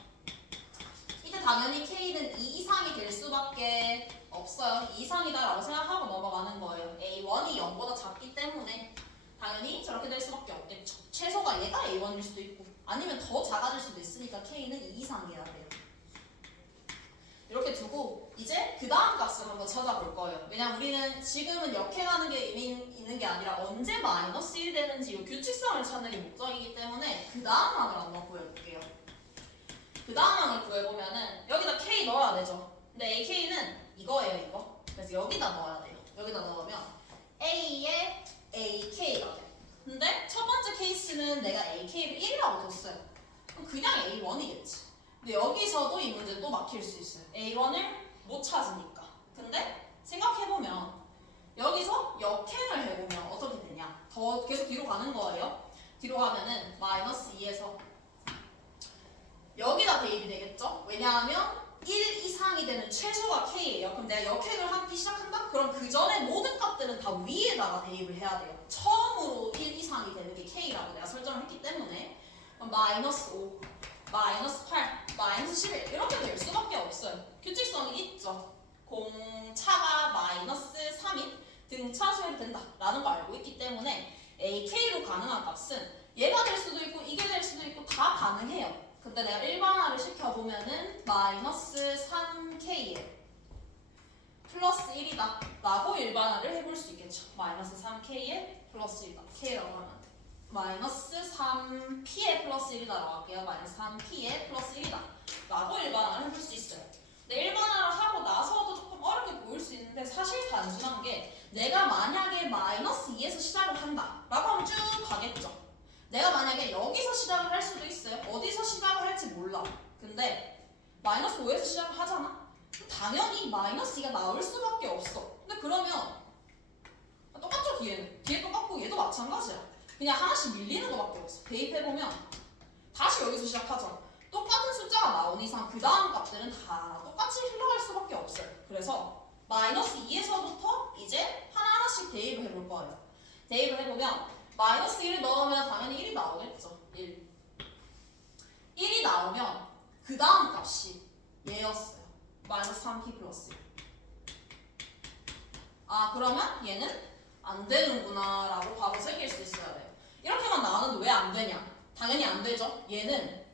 이때 당연히 K는 2 이상이 될 수밖에 없어요. 2 이상이다 라고 생각하고 넘어가는 거예요. A1이 0보다 작기 때문에 당연히 저렇게 될 수밖에 없겠죠. 최소가 얘가 A1일 수도 있고 아니면 더 작아질 수도 있으니까 K는 2 이상이어야 돼요. 이렇게 두고 이제 그 다음 값을 한번 찾아볼 거예요. 왜냐면 우리는 지금은 역행하는 게 의미 있는 게 아니라 언제 마이너스 1이 되는지 이 규칙성을 찾는 게 목적이기 때문에 그 다음 항을 한번 구해볼게요. 그 다음 항을 구해보면은 여기다 K 넣어야 되죠. 근데 AK는 이거예요, 이거. 그래서 여기다 넣어야 돼요. 여기다 넣으면 A에 AK가 돼. 근데 첫 번째 케이스는 내가 AK를 1이라고 뒀어요. 그럼 그냥 A1이겠지. 근데 여기서도 이 문제 또 막힐 수 있어요. A1을 못 찾으니까. 근데 생각해보면 여기서 역행을 해보면 어떻게 되냐? 더 계속 뒤로 가는 거예요. 뒤로 가면은 마이너스 2에서 여기다 대입이 되겠죠? 왜냐하면 1 이상이 되는 최소가 K예요. 그럼 내가 역행을 하기 시작한다? 그럼 그 전에 모든 값들은 다 위에다가 대입을 해야 돼요. 처음으로 1 이상이 되는 게 K라고 내가 설정을 했기 때문에 그럼 마이너스 5, 마이너스 8, 마이너스 11 이렇게 될 수밖에 없어요. 규칙성이 있죠. 공차가 마이너스 3인 등차 수열이 된다라는 거 알고 있기 때문에 AK로 가능한 값은 얘가 될 수도 있고 이게 될 수도 있고 다 가능해요. 근데 내가 일반화를 시켜보면은 마이너스 3K에 플러스 1이다 라고 일반화를 해볼 수 있겠죠. 마이너스 3K에 플러스 1이다. K라고 하면 마이너스 3P에 플러스 1이다 라고 할게요. 마이너스 3P에 플러스 1이다 라고 일반화를 해볼 수 있어요. 근데 일반화를 하고 나서도 조금 어렵게 보일 수 있는데 사실 단순한 게 내가 만약에 마이너스 2에서 시작을 한다 라고 하면 쭉 가겠죠. 내가 만약에 여기서 시작을 할 수도 있어요. 어디서 시작을 할지 몰라. 근데 마이너스 5에서 시작을 하잖아? 당연히 마이너스 2가 나올 수밖에 없어. 근데 그러면 똑같죠, 뒤에는. 뒤에 똑같고 얘도 마찬가지야. 그냥 하나씩 밀리는 것밖에 없어. 대입해보면 다시 여기서 시작하잖아. 똑같은 숫자가 나오는 이상 그 다음 값들은 다 똑같이 흘러갈 수밖에 없어요. 그래서 마이너스 2에서부터 이제 하나하나씩 대입을 해볼 거예요. 대입을 해보면 마이너스 1을 넣으면 당연히 1이 나오겠죠. 1이 나오면 그 다음 값이 얘였어요. 마이너스 3p 플러스 1. 아 그러면 얘는 안 되는구나 라고 바로 새길 수 있어야 돼요. 이렇게만 나왔는데 왜 안 되냐? 당연히 안 되죠. 얘는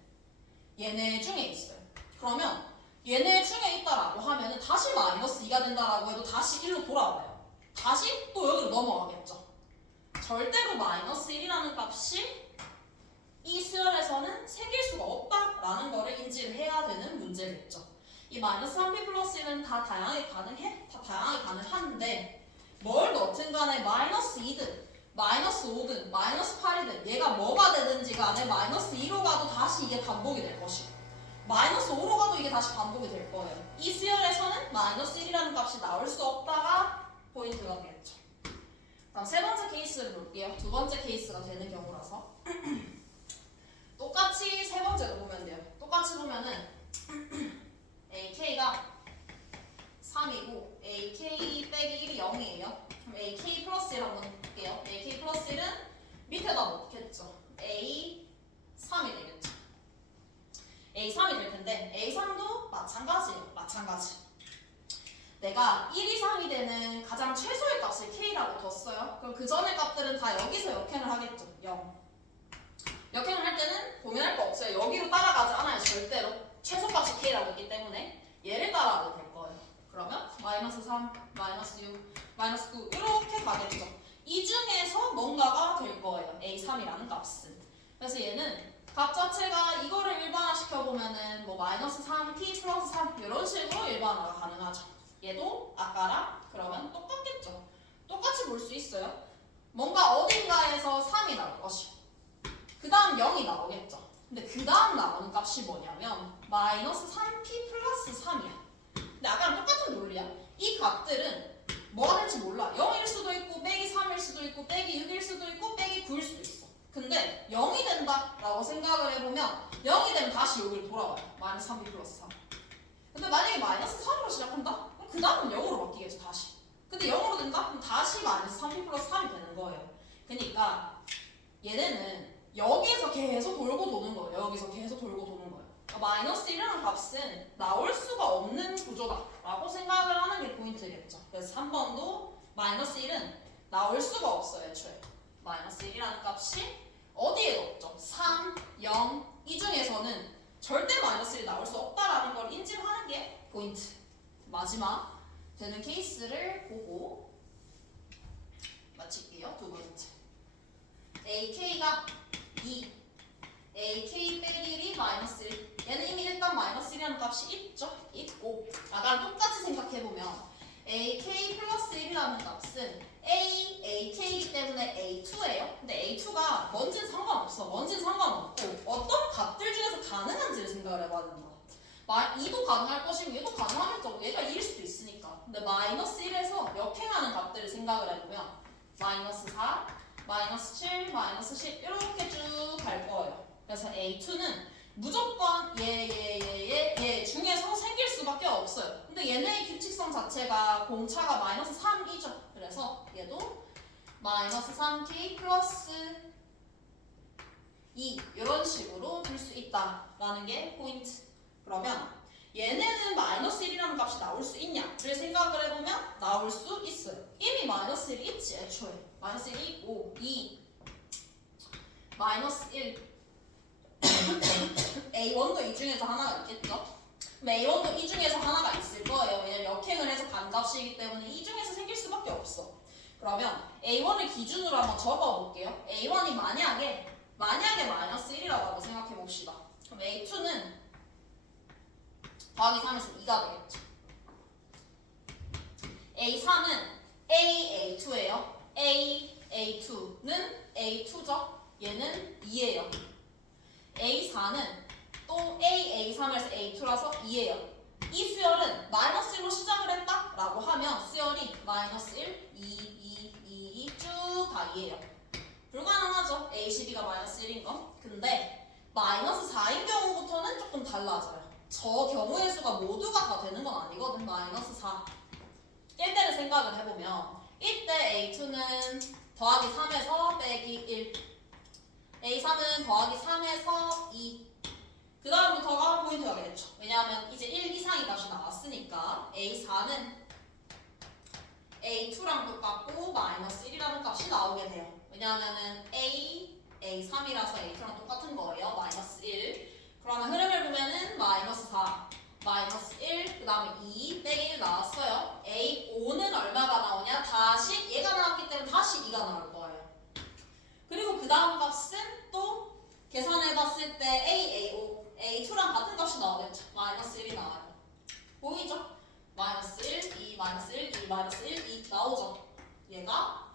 얘네 중에 있어요. 그러면 얘네 중에 있다라고 하면은 다시 마이너스 2가 된다라고 해도 다시 1로 돌아와요. 다시 또 여기로 넘어가겠죠. 절대로 마이너스 1이라는 값이 이 수열에서는 생길 수가 없다라는 거를 인지를 해야 되는 문제겠죠. 이 마이너스 3p 플러스 1은 다 다양하게 가능해? 다 다양하게 가능한데 뭘 넣든 간에 마이너스 2든 마이너스 5든 마이너스 8이든 얘가 뭐가 되든지 간에 마이너스 2로 가도 다시 이게 반복이 될 것이고 마이너스 5로 가도 이게 다시 반복이 될 거예요. 이 수열에서는 마이너스 1이라는 값이 나올 수 없다가 포인트가 되겠죠. 다음 세 번째 케이스를 볼게요. 두 번째 케이스가 되는 경우라서 똑같이 세 번째도 보면 돼요. 똑같이 보면은 AK가 3이고 AK 빼기 1이 0이에요. 그럼 AK 플러스 1 한번 볼게요. AK 플러스 1은 밑에다 넣겠죠. A3이 되겠죠. A3이 될 텐데 A3도 마찬가지예요. 마찬가지. 내가 1, 2, 3이 되는 가장 최소의 값을 K라고 뒀어요. 그럼 그 전의 값들은 다 여기서 역행을 하겠죠. 0. 역행을 할 때는 고민할 거 없어요. 여기로 따라가지 않아요. 절대로. 최소값이 K라고 있기 때문에 얘를 따라가도 될 거예요. 그러면 마이너스 3, 마이너스 6, 마이너스 9 이렇게 가겠죠. 이 중에서 뭔가가 될 거예요. A3이라는 값은. 그래서 얘는 값 자체가 이거를 일반화시켜보면은 뭐 마이너스 3, t 플러스 3 이런 식으로 일반화가 가능하죠. 얘도 아까랑 그러면 똑같겠죠. 똑같이 볼 수 있어요. 뭔가 어딘가에서 3이 나올 것이고 그 다음 0이 나오겠죠. 근데 그 다음 나오는 값이 뭐냐면 마이너스 3p 플러스 3이야. 근데 아까랑 똑같은 논리야. 이 값들은 뭐가 될지 몰라. 0일 수도 있고 빼기 3일 수도 있고 빼기 6일 수도 있고 빼기 9일 수도 있어. 근데 0이 된다라고 생각을 해보면 0이 되면 다시 여기로 돌아와요. 마이너스 3p 플러스 3. 근데 만약에 마이너스 3으로 시작한다? 그럼 그 다음은 0으로 바뀌겠죠. 다시. 근데 0으로 된다? 그럼 다시 마이너스 3p 플러스 3이 되는 거예요. 그러니까 얘네는 여기에서 계속 돌고 도는 거예요. 여기서 계속 돌고 도는 거예요. 그러니까 마이너스 1이라는 값은 나올 수가 없는 구조다라고 생각을 하는 게 포인트겠죠. 그래서 3번도 마이너스 1은 나올 수가 없어요. 애초에. 마이너스 1이라는 값이 어디에 없죠? 3, 0 이 중에서는 절대 마이너스 1이 나올 수 없다라는 걸 인지를 하는 게 포인트. 마지막 되는 케이스를 보고 마칠게요. 두 번째. AK가 2, AK 빼기 1이 마이너스 1. 얘는 이미 일단 마이너스 1이라는 값이 있죠? 있고 아까랑 똑같이 생각해보면 AK 플러스 1이라는 값은 AK이기 때문에 A2예요. 근데 A2가 뭔지는 상관없어. 뭔지는 상관없고 어떤 값들 중에서 가능한지를 생각을 해봐야 된다. 2도 가능할 것이고 얘도 가능하겠죠. 얘가 2일 수도 있으니까. 근데 마이너스 1에서 역행하는 값들을 생각을 해보면 마이너스 4, 마이너스 7, 마이너스 10 이렇게 쭉 갈 거예요. 그래서 A2는 무조건 얘 중에서 생길 수밖에 없어요. 근데 얘네의 규칙성 자체가 공차가 마이너스 3이죠. 그래서 얘도 마이너스 3k 플러스 2 이런 식으로 둘 수 있다라는 게 포인트. 그러면 얘네는 마이너스 1이라는 값이 나올 수 있냐를 생각을 해보면 나올 수 있어요. 이미 마이너스 1이 있지 애초에. 마이너스 1이 있고 2 마이너스 1 A1도 이 중에서 하나가 있겠죠? 그럼 A1도 이 중에서 하나가 있을 거예요. 왜냐면 역행을 해서 반값이기 때문에 이 중에서 생길 수밖에 없어. 그러면 A1을 기준으로 한번 적어볼게요. A1이 만약에 마이너스 1이라고 하고 생각해봅시다. 그럼 A2는 더하기 3에서 2가 되겠죠. A3은 A2예요. A2는 A2죠. 얘는 2예요. A4는 또 A3에서 A2라서 2예요. 이 수열은 마이너스 1로 시작을 했다라고 하면 수열이 마이너스 1, 2 쭉 다 2예요. 불가능하죠. A12가 마이너스 1인 건. 근데 마이너스 4인 경우부터는 조금 달라져요. 저 경우의 수가 모두가 다 되는 건 아니거든. 마이너스 4. 이때를 생각을 해보면 이때 A2는 더하기 3에서 빼기 1 A3은 더하기 3에서 2 그 다음부터가 포인트가 되겠죠. 왜냐하면 이제 1 이상의 값이 나왔으니까 A4는 A2랑 똑같고 마이너스 1이라는 값이 나오게 돼요. 왜냐하면은 A3이라서 A2랑 똑같은 거예요. 마이너스 1 그러면 흐름을 보면은 마이너스 4 마이너스 1, 그 다음에 2 빼기 1 나왔어요. A5는 얼마가 나오냐? 다시 얘가 나왔기 때문에 다시 2가 나올 거예요. 그리고 그 다음 값은 또 계산해봤을 때 A2랑 같은 값이 나오겠죠. 마이너스 1이 나와요. 보이죠? 마이너스 1, 2, 마이너스 1, 2, 마이너스 1, 2 나오죠. 얘가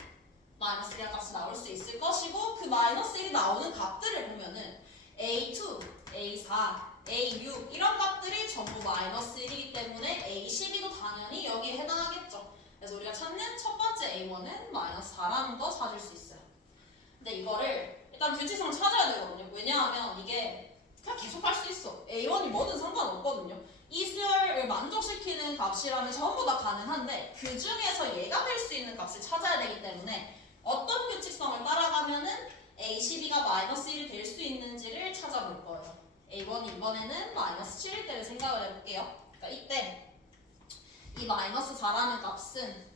마이너스 1이라는 값이 나올 수 있을 것이고 그 마이너스 1이 나오는 값들을 보면은 A2, A4, A6 이런 값들이 전부 마이너스 1이기 때문에 A12도 당연히 여기에 해당하겠죠. 그래서 우리가 찾는 첫 번째 A1은 마이너스 4라는 거 찾을 수 있어요. 근데 이거를 일단 규칙성을 찾아야 되거든요. 왜냐하면 이게 그냥 계속 할 수 있어. A1이 뭐든 상관없거든요. 이 수열을 만족시키는 값이라면 전부 다 가능한데 그 중에서 얘가 될 수 있는 값을 찾아야 되기 때문에 어떤 규칙성을 따라가면은 A12가 마이너스 1이 될 수 있는지를 찾아볼 거예요. A1이 이번에는 마이너스 7일 때를 생각을 해볼게요. 그러니까 이때 이 마이너스 4라는 값은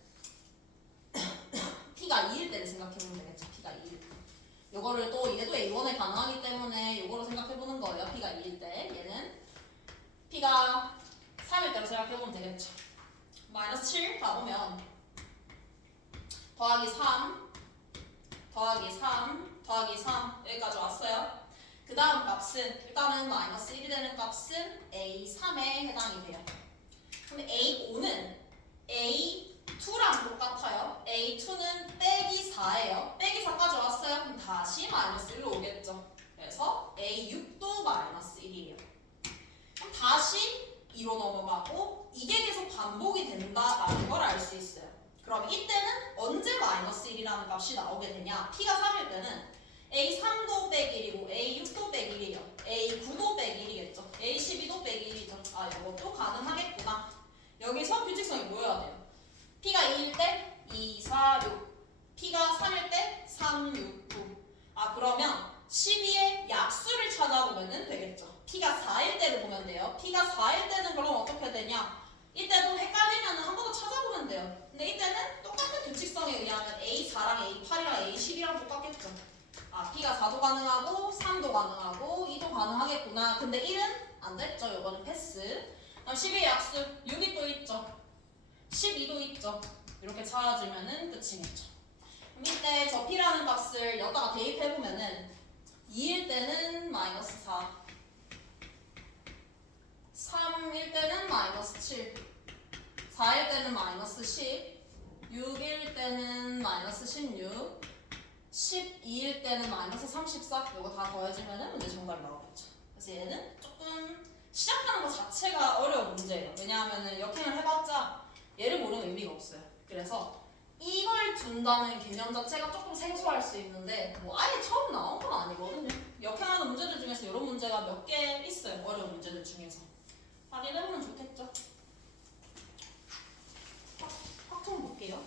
P가 2일 때를 생각해보면 되겠죠. P가 2일 때. 요거를 또 얘도 A1에 가능하기 때문에 요거로 생각해보는 거예요. P가 2일 때. 얘는 P가 3일 때로 생각해보면 되겠죠. 마이너스 7 가보면 더하기 3 더하기 3 더하기 3 여기까지 왔어요. 그 다음 값은 일단은 마이너스 1이 되는 값은 A3에 해당이 돼요. 그럼 A5는 A2랑 똑같아요. A2는 빼기 4예요. 빼기 4까지 왔어요. 그럼 다시 마이너스 1로 오겠죠. 그래서 A6도 마이너스 1이에요. 그럼 다시 2로 넘어가고 이게 계속 반복이 된다라는 걸 알 수 있어요. 그럼 이때는 언제 마이너스 1이라는 값이 나오게 되냐? P가 3일 때는 A3도 100일이고 A6도 100일이에요. A9도 100일이겠죠. A12도 100일이죠. 아, 이것도 가능하겠구나. 여기서 규칙성이 모여야 돼요. P가 2일 때 2, 4, 6. P가 3일 때 3, 6, 9. 아, 그러면 12의 약수를 찾아보면 되겠죠. P가 4일 때를 보면 돼요. P가 4일 때는 그럼 어떻게 되냐? 이때도 헷갈리면 한 번 더 찾아보면 돼요. 근데 이때는 똑같은 규칙성에 의하면 A4랑 A8이랑 A12랑 똑같겠죠. 아, P가 4도 가능하고 3도 가능하고 2도 가능하겠구나. 근데 1은 안 됐죠. 이거는 패스. 그럼 12의 약수 6이 또 있죠. 12도 있죠. 이렇게 찾아주면은 끝이겠죠. 그럼 이때 저 P라는 값을 여기다가 대입해보면은 2일 때는 마이너스 4 3일 때는 마이너스 7 4일 때는 마이너스 10 6일 때는 마이너스 16 12일 때는 마이너스 34 이거 다 더해지면 문제 정답이 나오겠죠. 그래서 얘는 조금 시작하는 것 자체가 어려운 문제예요. 왜냐하면 역행을 해봤자 얘를 모르는 의미가 없어요. 그래서 이걸 둔다는 개념 자체가 조금 생소할 수 있는데 뭐 아예 처음 나온 건 아니거든요. 역행하는 문제들 중에서 이런 문제가 몇 개 있어요. 어려운 문제들 중에서. 확인해보면 좋겠죠. 확통 볼게요.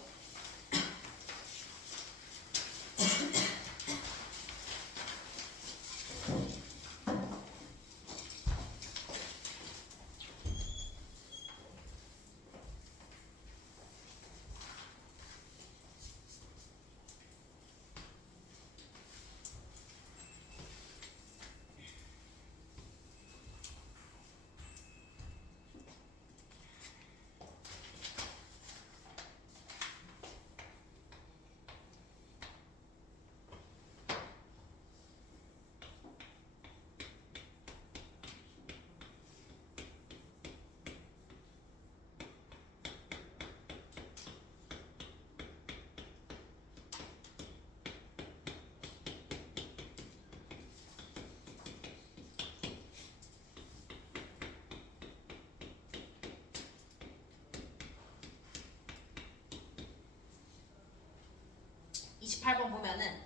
보면은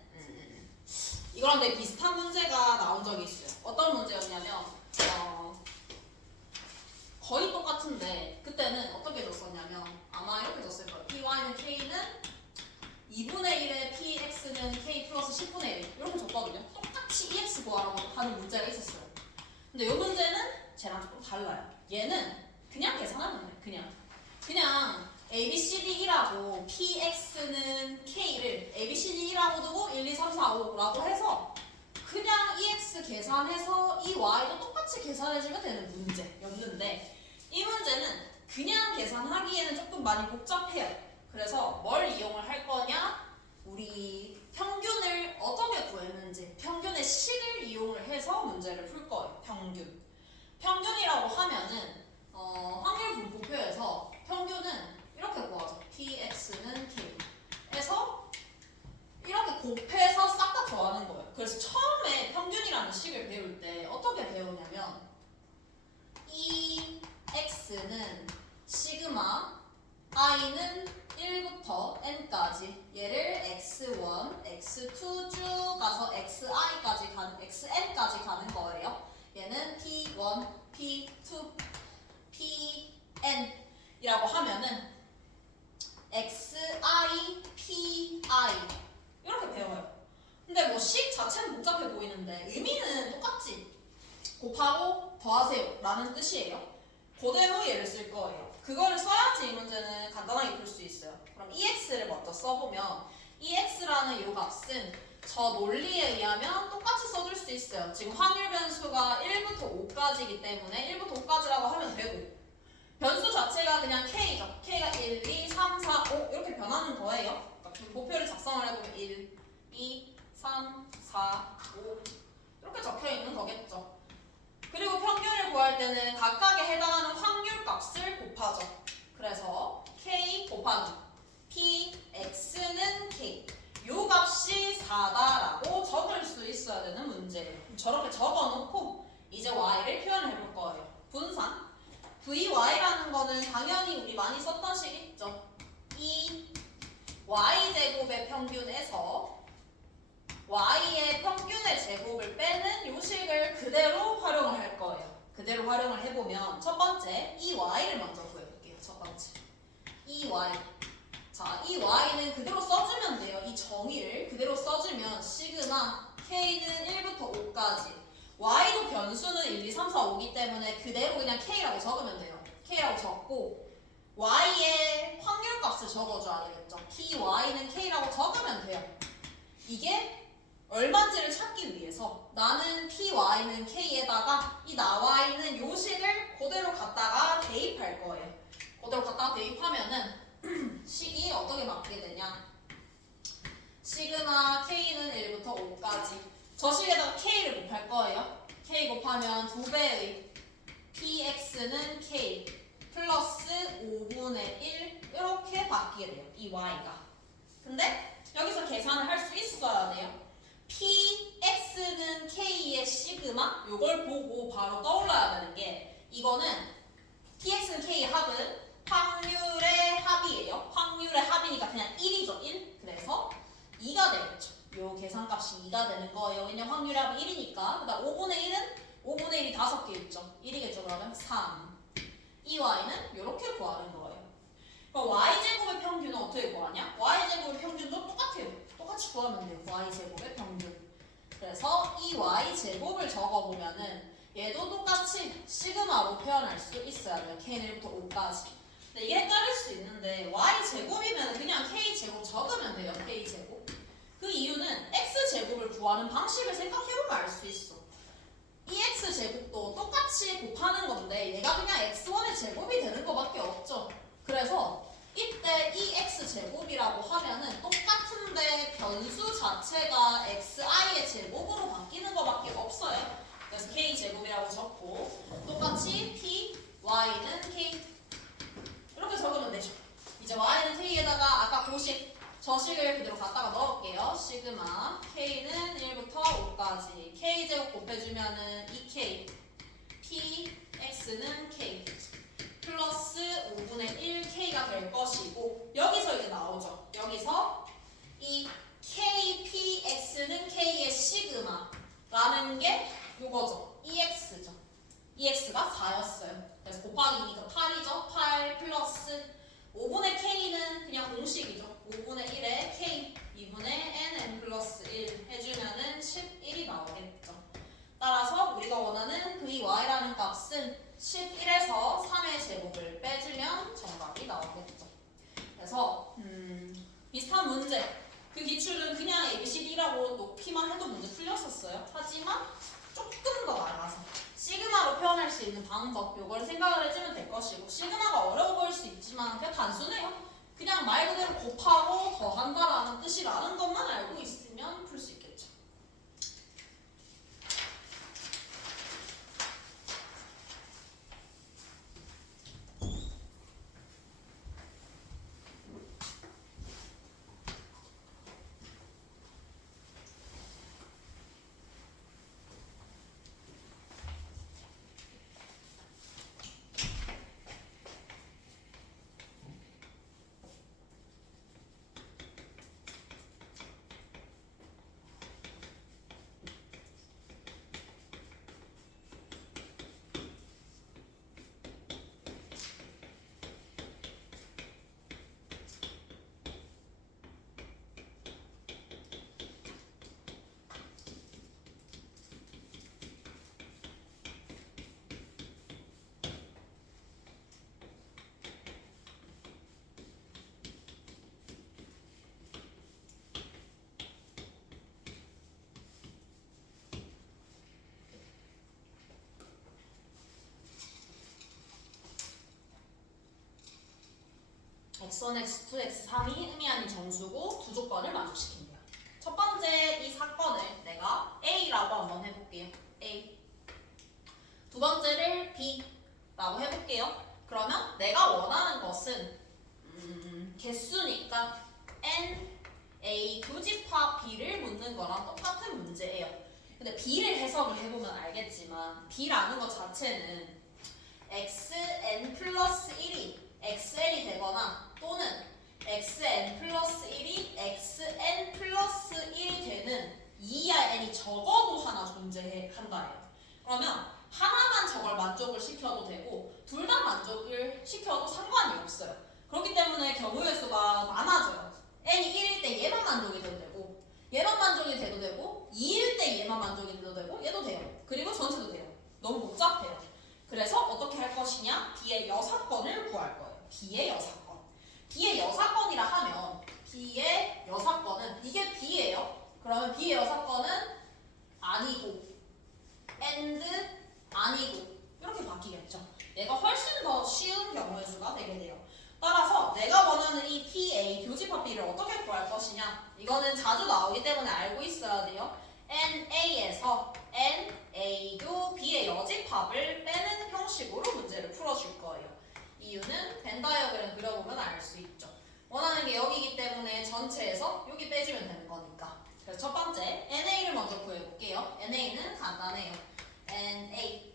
이거랑 되게 비슷한 문제가 나온 적이 있어요. 어떤 문제였냐면 거의 똑같은데 그때는 어떻게 줬었냐면 아마 이렇게 줬을 거예요. py는 k는 2분의 1에 px는 k 플러스 10분의 1 이렇게 줬거든요. 똑같이 ex 구하라고 하는 문제가 있었어요. 근데 이 문제는 쟤랑 조금 달라요. 얘는 그냥 계산하면 돼. 그냥 ABCD이라고 PX는 K를 ABCD이라고 두고 1, 2, 3, 4, 5라고 해서 그냥 EX 계산해서 이 Y도 똑같이 계산해주면 되는 문제였는데 이 문제는 그냥 계산하기에는 조금 많이 복잡해요. 그래서 뭘 이용을 할 거냐? 우리 평균을 어떻게 구했는지 평균의 식을 이용을 해서 문제를 풀 거예요. 평균이라고 하면은 확률 분포표에서 평균은 이렇게 구하죠. px는 k 에서 이렇게 곱해서 싹 다 더하는 거예요. 그래서 처음에 평균이라는 식을 배울 때 어떻게 배우냐면 이 x는 시그마 i는 1부터 n까지 얘를 x1, x2 쭉 가서 xi까지 가는 xn까지 가는 거예요. 얘는 p1, p2, pn 이라고 하면은 xi, pi 이렇게 배워요. 근데 뭐 식 자체는 복잡해 보이는데 의미는 똑같지. 곱하고 더하세요 라는 뜻이에요. 그대로 얘를 쓸 거예요. 그거를 써야지 이 문제는 간단하게 풀 수 있어요. 그럼 ex를 먼저 써보면 ex라는 이 값은 저 논리에 의하면 똑같이 써줄 수 있어요. 지금 확률 변수가 1부터 5까지이기 때문에 1부터 5까지라고 하면 되고 변수 자체가 그냥 k죠. k가 1, 2, 3, 4, 5 이렇게 변하는 거예요. 그러니까 도표를 작성을 해보면 1, 2, 3, 4, 5 이렇게 적혀 있는 거겠죠. 그리고 평균을 구할 때는 각각에 해당하는 확률 값을 곱하죠. 그래서 k 곱하기 px는 k 요 값이 4다라고 적을 수 있어야 되는 문제예요. 저렇게 적어놓고 이제 y를 표현해 볼 거예요. 분산 vy라는 거는 당연히 우리 많이 썼던 식 있죠. 이 y제곱의 평균에서 y의 평균의 제곱을 빼는 요식을 그대로 활용을 할 거예요. 그대로 활용을 해보면 첫 번째 이 y를 먼저 구해볼게요. 첫 번째 이 y. 자, 이 y는 그대로 써주면 돼요. 이 정의를 그대로 써주면 시그마 k는 1부터 5까지 y도 변수는 1, 2, 3, 4, 5기 때문에 그대로 그냥 k라고 적으면 돼요. k라고 적고 y의 확률값을 적어줘야 되겠죠. py는 k라고 적으면 돼요. 이게 얼마인지를 찾기 위해서 나는 py는 k에다가 이 나와 있는 요식을 그대로 갖다가 대입할 거예요. 그대로 갖다가 대입하면은 식이 어떻게 맞게 되냐? 시그마 k는 1부터 5까지 저 식에다가 k를 곱할 거예요. k 곱하면 2배의 px는 k 플러스 5분의 1 이렇게 바뀌게 돼요. 이 y가. 근데 여기서 계산을 할 수 있어야 돼요. px는 k의 시그마 요걸 보고 바로 떠올라야 되는 게 이거는 px는 k의 합은 확률의 합이에요. 확률의 합이니까 그냥 1이죠. 1. 그래서 2가 되겠죠. 요 계산값이 2가 되는 거예요. 왜냐면 확률의 합이 1이니까. 그다음 5분의 1은 5분의 1이 5개 있죠. 1이겠죠. 그러면 3. 이 y는 이렇게 구하는 거예요. 그럼 y제곱의 평균은 어떻게 구하냐? y제곱의 평균도 똑같아요. 똑같이 구하면 돼요. y제곱의 평균. 그래서 이 y제곱을 적어보면은 얘도 똑같이 시그마로 표현할 수 있어야 돼요. k는 1부터 5까지. 근데 이게 헷갈릴 수 있는데 y제곱이면 그냥 k제곱 적으면 돼요. k제곱. 그 이유는 x제곱을 구하는 방식을 생각해보면 알 수 있어. 이 x제곱도 똑같이 곱하는 건데 얘가 그냥 x1의 제곱이 되는 것밖에 없죠. 그래서 이때 이 x제곱이라고 하면은 똑같은데 변수 자체가 xi의 제곱으로 바뀌는 것밖에 없어요. 그래서 k제곱이라고 적고 똑같이 p, y는 k 이렇게 적으면 되죠. 이제 y는 k에다가 아까 고식 저식을 그대로 갖다가 넣을게요. 시그마 k는 1부터 5까지 k제곱 곱해주면은 2k px는 k 플러스 5분의 1k가 될 것이고 여기서 이제 나오죠. 여기서 이 kpx는 k의 시그마라는 게 요거죠. ex죠. ex가 4였어요. 그래서 곱하기니까 8이죠. 8 플러스 5분의 k는 그냥 공식이죠. 5분의 1에 k 2분의 n 플러스 1 해주면은 11이 나오겠죠. 따라서 우리가 원하는 vy라는 값은 11에서 3의 제곱을 빼주면 정답이 나오겠죠. 그래서 비슷한 문제 그 기출은 그냥 ABCD라고 놓기만 해도 문제 풀렸었어요. 하지만 조금 더 나아가서 시그마로 표현할 수 있는 방법 요걸 생각을 해주면 될 것이고 시그마가 어려워 보일 수 있지만 그냥 단순해요. 그냥 말 그대로 곱하고 더한다라는 뜻이라는 것만 알고 있으면 풀 수 있겠죠. x1, x2, x3이 의미 아닌 정수고 두 조건을 만족시킨대요. 첫 번째 이 사건을 내가 A라고 한번 해볼게요. A. 두 번째를 B라고 해볼게요. 그러면 내가 원하는 것은 개수니까 N, A 교집합 B를 묻는 거랑 똑같은 문제예요. 근데 B를 해석을 해보면 알겠지만 B라는 것 자체는 xn 플러스 1이 xn이 되거나 또는 xn 플러스 1이 xn 플러스 1이 되는 2이하 n이 적어도 하나 존재한다예요. 그러면 하나만 저걸 만족을 시켜도 되고 둘 다 만족을 시켜도 상관이 없어요. 그렇기 때문에 경우의 수가 많아져요. n이 1일 때 얘만 만족이 돼도 되고 얘만 만족이 돼도 되고 2일 때 얘만 만족이 돼도 되고 얘도 돼요. 그리고 전체도 돼요. 너무 복잡해요. 그래서 어떻게 할 것이냐? B의 여사건을 구할 거예요. B의 여사건. B의 여사건이라 하면 B의 여사건은 이게 B예요. 그러면 B의 여사건은 아니고 and 아니고 이렇게 바뀌겠죠. 얘가 훨씬 더 쉬운 경우의 수가 되게 돼요. 따라서 내가 원하는 이 PA 교집합 B를 어떻게 구할 것이냐? 이거는 자주 나오기 때문에 알고 있어야 돼요. NA에서 NA도 B의 여집합을 빼는 형식으로 문제를 풀어줄 거예요. 이유는 벤 다이어그램 그려보면 알 수 있죠. 원하는 게 여기이기 때문에 전체에서 여기 빼주면 되는 거니까. 그래서 첫 번째 NA를 먼저 구해볼게요. NA는 간단해요. NA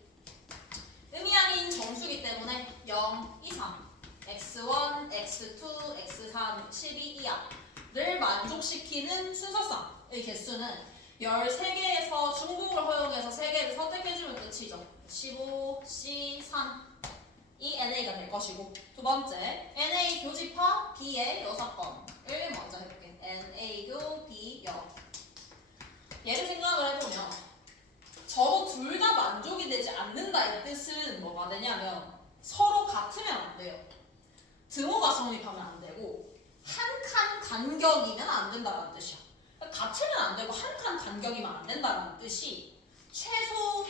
의미 아닌 정수기 때문에 0 이상 x1, x2, x3, 12 이하를 만족시키는 순서상의 개수는 13개에서 중복을 허용해서 3개를 선택해주면 끝이죠. 15, C3 이 NA가 될 것이고 두 번째 NA 교집합 B의 여사건을 먼저 해볼게요. NA교 B 여 얘를 생각을 해보면 저도 둘 다 만족이 되지 않는다의 뜻은 뭐가 되냐면 서로 같으면 안 돼요. 등호가 성립하면 안 되고 한 칸 간격이면 안 된다는 뜻이야. 같으면 안 되고 한 칸 간격이면 안 된다는 뜻이 최소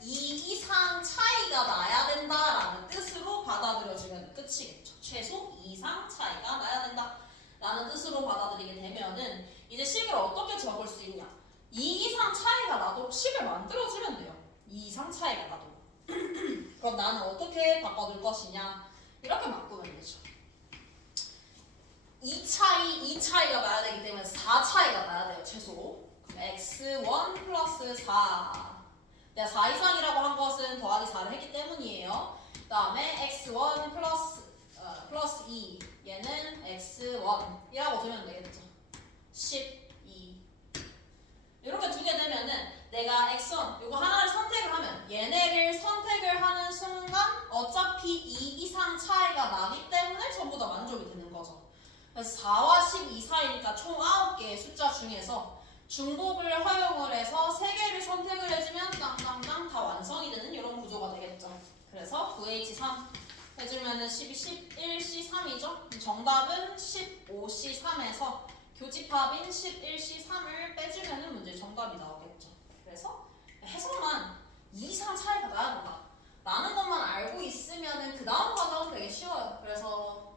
2 이상 차이가 나야 된다라는 뜻으로 받아들여지면 끝이겠죠. 최소 2 이상 차이가 나야 된다라는 뜻으로 받아들이게 되면은 이제 식을 어떻게 적을 수 있냐? 2 이상 차이가 나도 식을 만들어주면 돼요. 2 이상 차이가 나도. 그럼 나는 어떻게 바꿔줄 것이냐? 이렇게 바꾸면 되죠. 2 차이가 나야 되기 때문에 4 차이가 나야 돼요, 최소. 그럼 x1 플러스 4. 내가 4 이상이라고 한 것은 더하기 4를 했기 때문이에요. 그 다음에 x1 플러스 2. 얘는 x1이라고 두면 되겠죠. 12. 이렇게 두게 되면은 내가 x1 이거 하나를 선택을 하면 얘네를 선택을 하는 순간 어차피 2 이상 차이가 나기 때문에 전부 다 만족이 되는 거죠. 그래서 4와 12 사이니까 총 9개의 숫자 중에서 중복을 허용을 해서 3개를 선택을 해주면 땅땅땅 다 완성이 되는 이런 구조가 되겠죠. 그래서 9H3 해주면은 12, 11, C3이죠. 정답은 15C3에서 교집합인 11C3을 빼주면 문제 정답이 나오겠죠. 그래서 해석만 2 이상 차이가 나야 된다 라는 것만 알고 있으면은 그 다음 과정은 되게 쉬워요. 그래서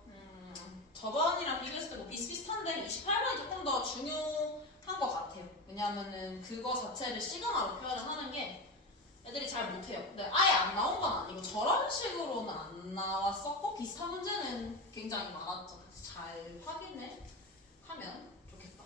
저번이랑 비교했을 때 뭐 비슷비슷한데 28번이 조금 더 중요한 것 같아요. 왜냐하면은 그거 자체를 시그마로 표현을 하는 게 애들이 잘 못해요. 근데 아예 안 나온 건 아니고 저런 식으로는 안 나왔었고 비슷한 문제는 굉장히 많았죠. 그래서 잘 확인을 하면 좋겠다.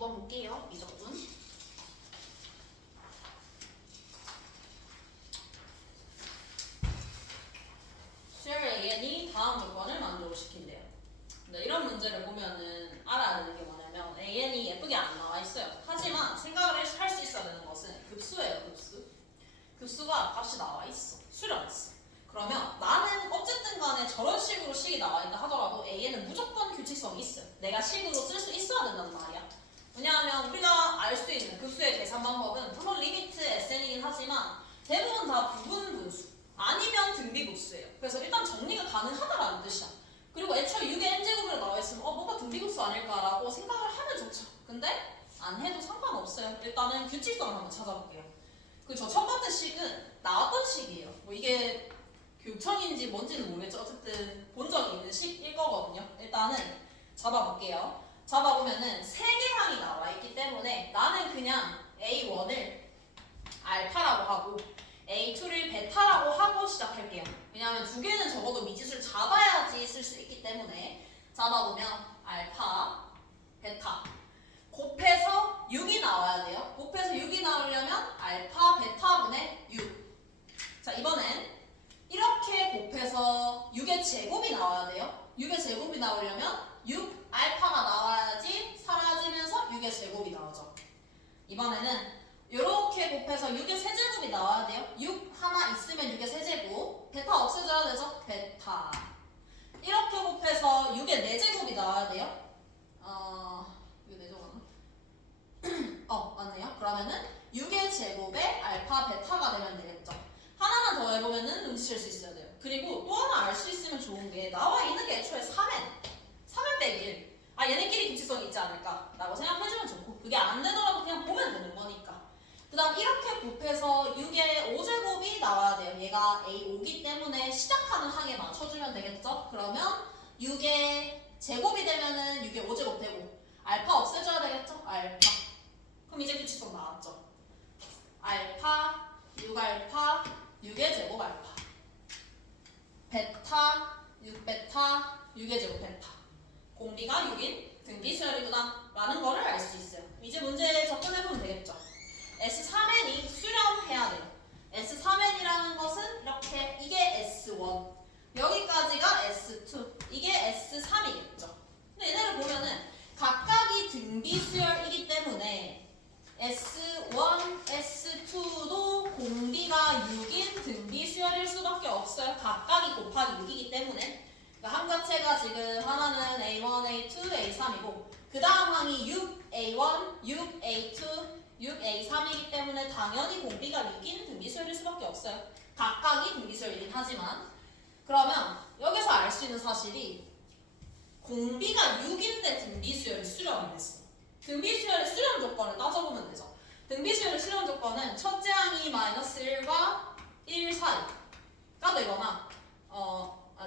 22번 볼게요. 미적분. 수열 AN이 다음 조건을 만족시킨대요. 근데 이런 문제를 보면은 알아야 되는 게 뭐냐면 AN이 예쁘게 안 나와 있어요. 하지만 생각을 할 수 있어야 되는 것은 급수예요. 급수. 급수가 값이 나와 있어. 수렴했어. 그러면 나는 어쨌든 간에 저런 식으로 식이 나와 있다 하더라도 A에는 무조건 규칙성이 있어요. 내가 식으로 쓸 수 있어야 된다는 말이야. 왜냐하면 우리가 알 수 있는 급수의 계산 방법은 물론 리미트 SN이긴 하지만 대부분 다 부분 분수 아니면 등비급수예요. 그래서 일단 정리가 가능하다라는 뜻이야. 그리고 애초에 6의 n제곱으로 나와 있으면 뭔가 등비급수 아닐까라고 생각을 하면 좋죠. 근데 안 해도 상관없어요. 일단은 규칙성을 한번 찾아볼게요. 그 저 첫 번째 식은 나왔던 식이에요. 뭐 이게 교육청인지 뭔지는 모르겠죠. 어쨌든 본 적이 있는 식일 거거든요. 일단은 잡아볼게요. 잡아보면은 세 개 항이 나와 있기 때문에 나는 그냥 A1을 알파라고 하고 A2를 베타라고 하고 시작할게요. 왜냐하면 두 개는 적어도 미지수를 잡아야지 쓸 수 있기 때문에 잡아보면 알파, 베타 곱해서 6이 나와야 돼요. 곱해서 6이 나오려면 알파, 베타분의 6. 자 이번엔 이렇게 곱해서 6의 제곱이 나와야 돼요. 6의 제곱이 나오려면 6 알파가 나와야지 사라지면서 6의 제곱이 나오죠. 이번에는 이렇게 곱해서 6의 세제곱이 나와야 돼요. 6 하나 있으면 6의 세제곱. 베타 없애줘야 되죠. 베타. 이렇게 곱해서 6의 4제곱이 나와야 돼요. 이거 4제곱 맞나? 맞네요. 그러면은 6의 제곱에 알파, 베타가 되면 되겠죠. 하나만 더 해보면은 눈치챌 수 있어야 돼요. 그리고 또 하나 알 수 있으면 좋은 게 나와 있는 게 애초에 3n 빼기 1. 얘네끼리 규칙성이 있지 않을까? 라고 생각해주면 좋고 그게 안 되더라도 그냥 보면 되는 거니까. 그 다음 이렇게 곱해서 6의 5제곱이 나와야 돼요. 얘가 A5기 때문에 시작하는 항에 맞춰주면 되겠죠? 그러면 6의 제곱이 되면은 6의 5제곱 되고 알파 없애줘야 되겠죠? 알파. 그럼 이제 규칙성 나왔죠? 알파, 6알파, 6의 제곱 알파. 베타, 6베타, 6의 제곱 베타. 공비가 6인 등비수열이구나 라는 거를 알 수 있어요. 이제 문제에 접근해보면 되겠죠. S3n이 수렴해야 돼요. S3n이라는 것은 이렇게 이게 S1 여기까지가 S2 이게 S3이겠죠. 근데 얘네를 보면은 각각이 등비수열이기 때문에 S1, S2도 공비가 6인 등비수열일 수밖에 없어요. 각각이 곱하기 6이기 때문에. 그러니까 함 자체가 지금 하나는 A1, A2, A3이고 그 다음 항이 6, A1, 6, A2, 6, A3이기 때문에 당연히 공비가 6인 등비수열일 수밖에 없어요. 각각이 등비수열이긴 하지만 그러면 여기서 알 수 있는 사실이 공비가 6인데 등비수열이 수렴을 했어. 등비수열의 수렴 조건을 따져보면 되죠. 등비수열의 수렴 조건은 첫째 항이 마이너스 1과 1 사이가 되거나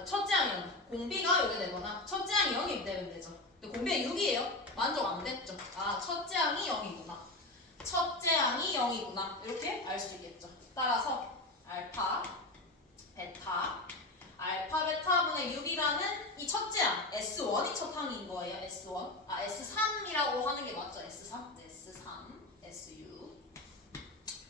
첫째 항이 공비가 여기 되거나 첫째 항이 0이 되면 되죠. 근데 공비가 6이에요. 만족 안 됐죠. 첫째 항이 0이구나. 첫째 항이 0이구나. 이렇게 알 수 있겠죠. 따라서 알파, 베타, 알파, 베타분의 6이라는 이 첫째 항, S1이 첫 항인 거예요. S1. S3이라고 하는 게 맞죠. S3, SU.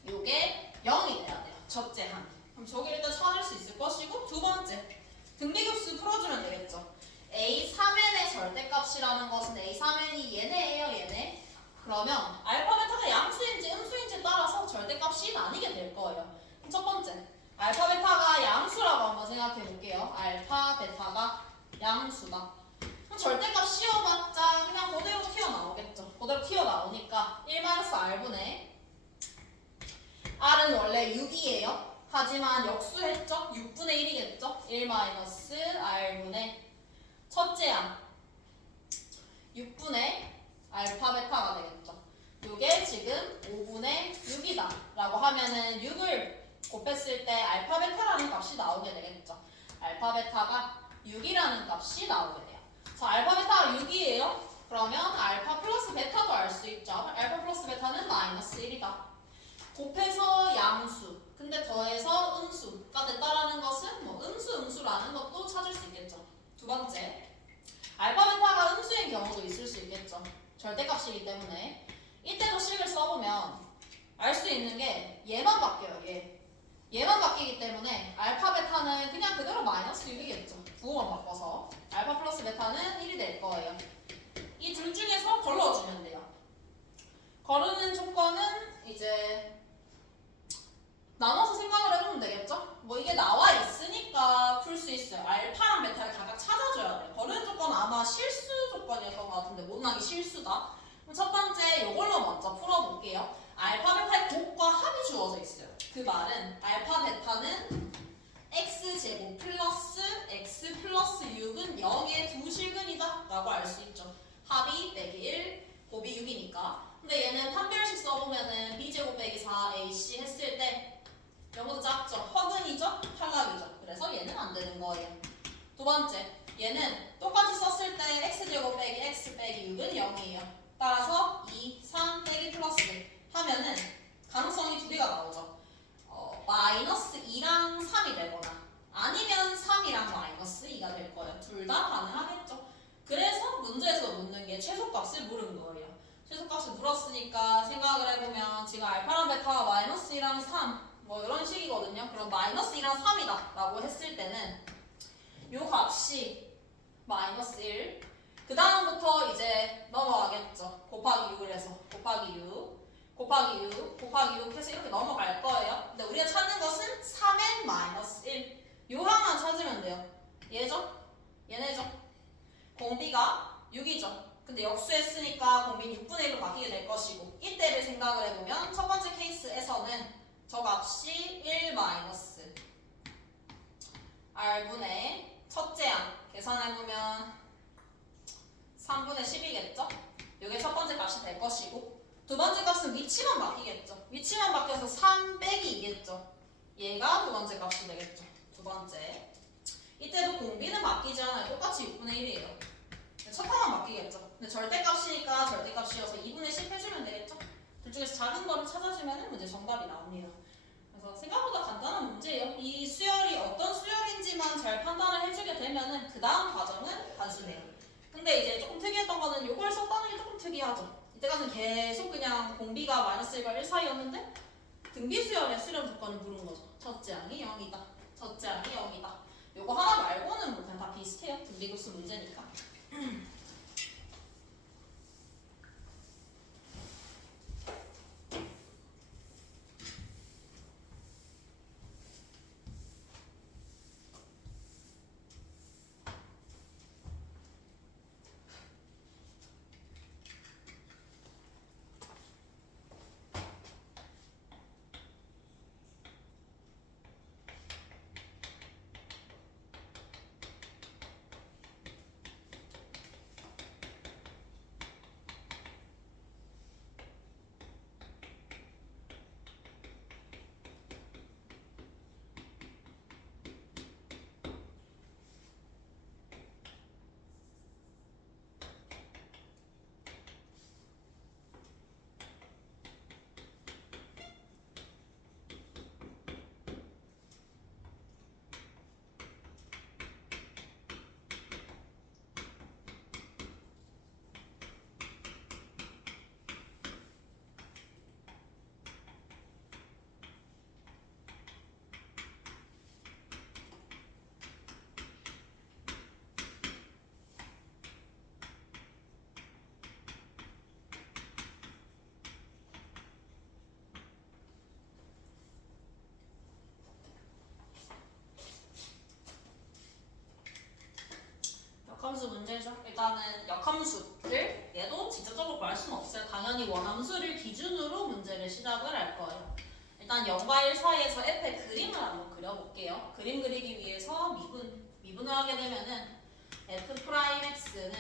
요게 0이 돼야 돼요. 첫째 항. 그럼 저기 일단 찾을 수 있을 것이고 두 번째. 등비급수 풀어주면 되겠죠. A3n의 절대값이라는 것은 A3n이 얘네예요. 얘네. 그러면 알파, 베타가 양수인지 음수인지에 따라서 절대값이 나뉘게 될 거예요. 그럼 첫 번째. 알파, 베타가 양수라고 한번 생각해 볼게요. 알파, 베타가 양수다. 그럼 절대값 씌워봤자 그냥 그대로 튀어나오겠죠. 그대로 튀어나오니까 1-r분의 r은 원래 6이에요. 하지만 역수했죠? 6분의 1이겠죠? 1-r분의 첫째 항 6분의 알파, 베타가 되겠죠. 요게 지금 5분의 6이다 라고 하면은 6을 곱했을 때 알파, 베타라는 값이 나오게 되겠죠. 알파, 베타가 6이라는 값이 나오게 돼요. 자, 알파, 베타가 6이에요. 그러면 알파 플러스 베타도 알 수 있죠. 알파 플러스 베타는 마이너스 1이다. 곱해서 양수, 근데 더해서 음수가 됐다라는 것은 뭐 음수라는 것도 찾을 수 있겠죠. 두 번째, 알파, 베타가 음수인 경우도 있을 수 있겠죠. 절대값이기 때문에 이때도 식을 써보면 알 수 있는 게 얘만 바뀌어요. 얘만 바뀌기 때문에 알파 베타는 그냥 그대로 마이너스 6이겠죠. 부호만 바꿔서 알파 플러스 베타는 1이 될 거예요. 이 둘 중에서 걸러주면 돼요. 거르는 조건은 이제 나눠서 생각을 해보면 되겠죠? 뭐 이게 나와 있으니까 풀 수 있어요. 알파랑 베타를 각각 찾아줘야 돼요. 거르는 조건은 아마 실수 조건이었던 것 같은데 못나기 실수다. 그럼 첫 번째 이걸로 먼저 풀어볼게요. 알파 베타의 곱과 합이 주어져 있어요. 그 말은 알파 베타는 x제곱 플러스 x 플러스 6은 0의 두 실근이다 라고 알 수 있죠. 합이 빼기 1, 곱이 6이니까. 근데 얘는 판별식 써보면은 b제곱 빼기 4ac 했을 때 0보다 작죠. 허근이죠? 탈락이죠. 그래서 얘는 안 되는 거예요. 두 번째, 얘는 똑같이 썼을 때 x제곱 빼기 x 빼기 6은 0이에요. 따라서 2, 3 빼기 플러스 하면은 가능성이 두 개가 나오죠. 마이너스 2랑 3이 되거나 아니면 3이랑 마이너스 2가 될 거예요. 둘 다 가능하겠죠. 그래서 문제에서 묻는 게 최소값을 물은 거예요. 최소값을 물었으니까 생각을 해보면 지금 알파랑 베타가 마이너스 2랑 3 뭐 이런 식이거든요. 그럼 마이너스 2랑 3이다 라고 했을 때는 요 값이 마이너스 1. 그 다음부터 이제 넘어가겠죠. 곱하기 6을 해서 곱하기 6 곱하기 6 곱하기 6 해서 이렇게 넘어갈 거예요. 근데 우리가 찾는 것은 3n 마이너스 1. 요 항만 찾으면 돼요. 얘죠? 얘네죠? 공비가 6이죠. 근데 역수했으니까 공비는 6분의 1로 바뀌게 될 것이고 이때를 생각을 해보면 첫 번째 케이스에서는 저 값이 1 마이너스 r분의 첫째 항 계산해보면 3분의 10이겠죠? 이게 첫 번째 값이 될 것이고 두 번째 값은 위치만 바뀌겠죠. 위치만 바뀌어서 3 빼기 2겠죠. 얘가 두 번째 값이 되겠죠. 두 번째. 이때도 공비는 바뀌지 않아요. 똑같이 6분의 1이에요. 첫 항만 바뀌겠죠. 근데 절대값이니까 절대값이어서 2분의 10 해주면 되겠죠. 둘 중에서 작은 거를 찾아주면 문제 정답이 나옵니다. 그래서 생각보다 간단한 문제예요. 이 수열이 어떤 수열인지만 잘 판단을 해주게 되면은 그 다음 과정은 단순해요. 근데 이제 조금 특이했던 거는 이걸 썼다는 게 조금 특이하죠. 이때까지는 계속 그냥 공비가 마이너스 1과 1 사이였는데 등비수열의 수렴 조건을 물은 거죠. 첫째 항이 0이다. 첫째 항이 0이다. 요거 하나 말고는 뭐 그냥 다 비슷해요. 등비급수 문제니까. 역함수 문제죠. 일단은 역함수를 얘도 직접적으로 구할 수는 없어요. 당연히 원함수를 기준으로 문제를 시작을 할 거예요. 일단 0과 1 사이에서 f의 그림을 한번 그려볼게요. 그림 그리기 위해서 미분을 하게 되면은 f'x는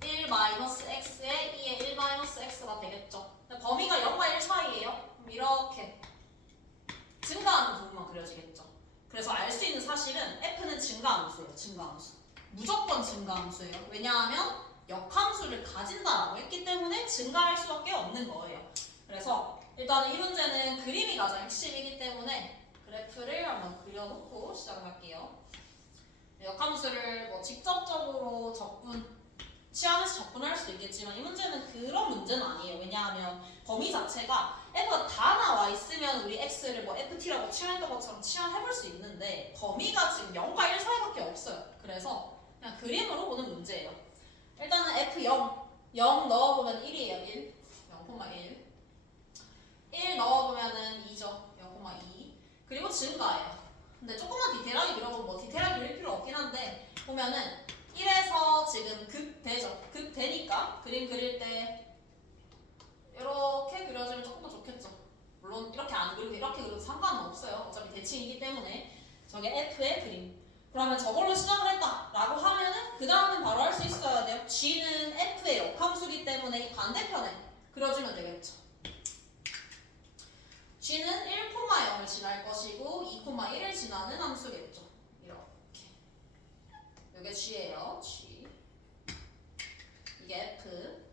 1-x에 2의 1-x가 되겠죠. 범위가 0과 1 사이예요. 그럼 이렇게 증가하는 부분만 그려지겠죠. 그래서 알 수 있는 사실은 f는 증가함수예요. 증가함수. 무조건 증가함수예요. 왜냐하면 역함수를 가진다라고 했기 때문에 증가할 수밖에 없는 거예요. 그래서 일단은 이 문제는 그림이 가장 핵심이기 때문에 그래프를 한번 그려놓고 시작할게요. 역함수를 뭐 직접적으로 적분 취하면서 접근할 수도 있겠지만 이 문제는 그런 문제는 아니에요. 왜냐하면 범위 자체가 f가 다 나와 있으면 우리 x를 뭐 ft라고 취하는 것처럼 취하해볼 수 있는데 범위가 지금 0과 1 사이밖에 없어요. 그래서 그냥 그림으로 보는 문제예요. 일단은 f0 0 넣어보면 1이에요. 1 0,1 1 넣어보면은 2죠. 0,2 그리고 증가해요. 근데 조금만 디테일하게 그려보면 뭐 디테일하게 그릴 필요 없긴 한데 보면은 1에서 지금 급되죠. 급되니까 그림 그릴 때 이렇게 그려주면 조금 더 좋겠죠. 물론 이렇게 안 그리고 이렇게 그려도 상관은 없어요. 어차피 대칭이기 때문에 저게 F의 그림. 그러면 저걸로 시작을 했다라고 하면은 그 다음은 바로 할 수 있어야 돼요. G는 F의 역함수기 때문에 이 반대편에 그려주면 되겠죠. G는 1,0을 지날 것이고 2,1을 지나는 함수겠죠. 이렇게. 이게 G예요. G. 이게 F.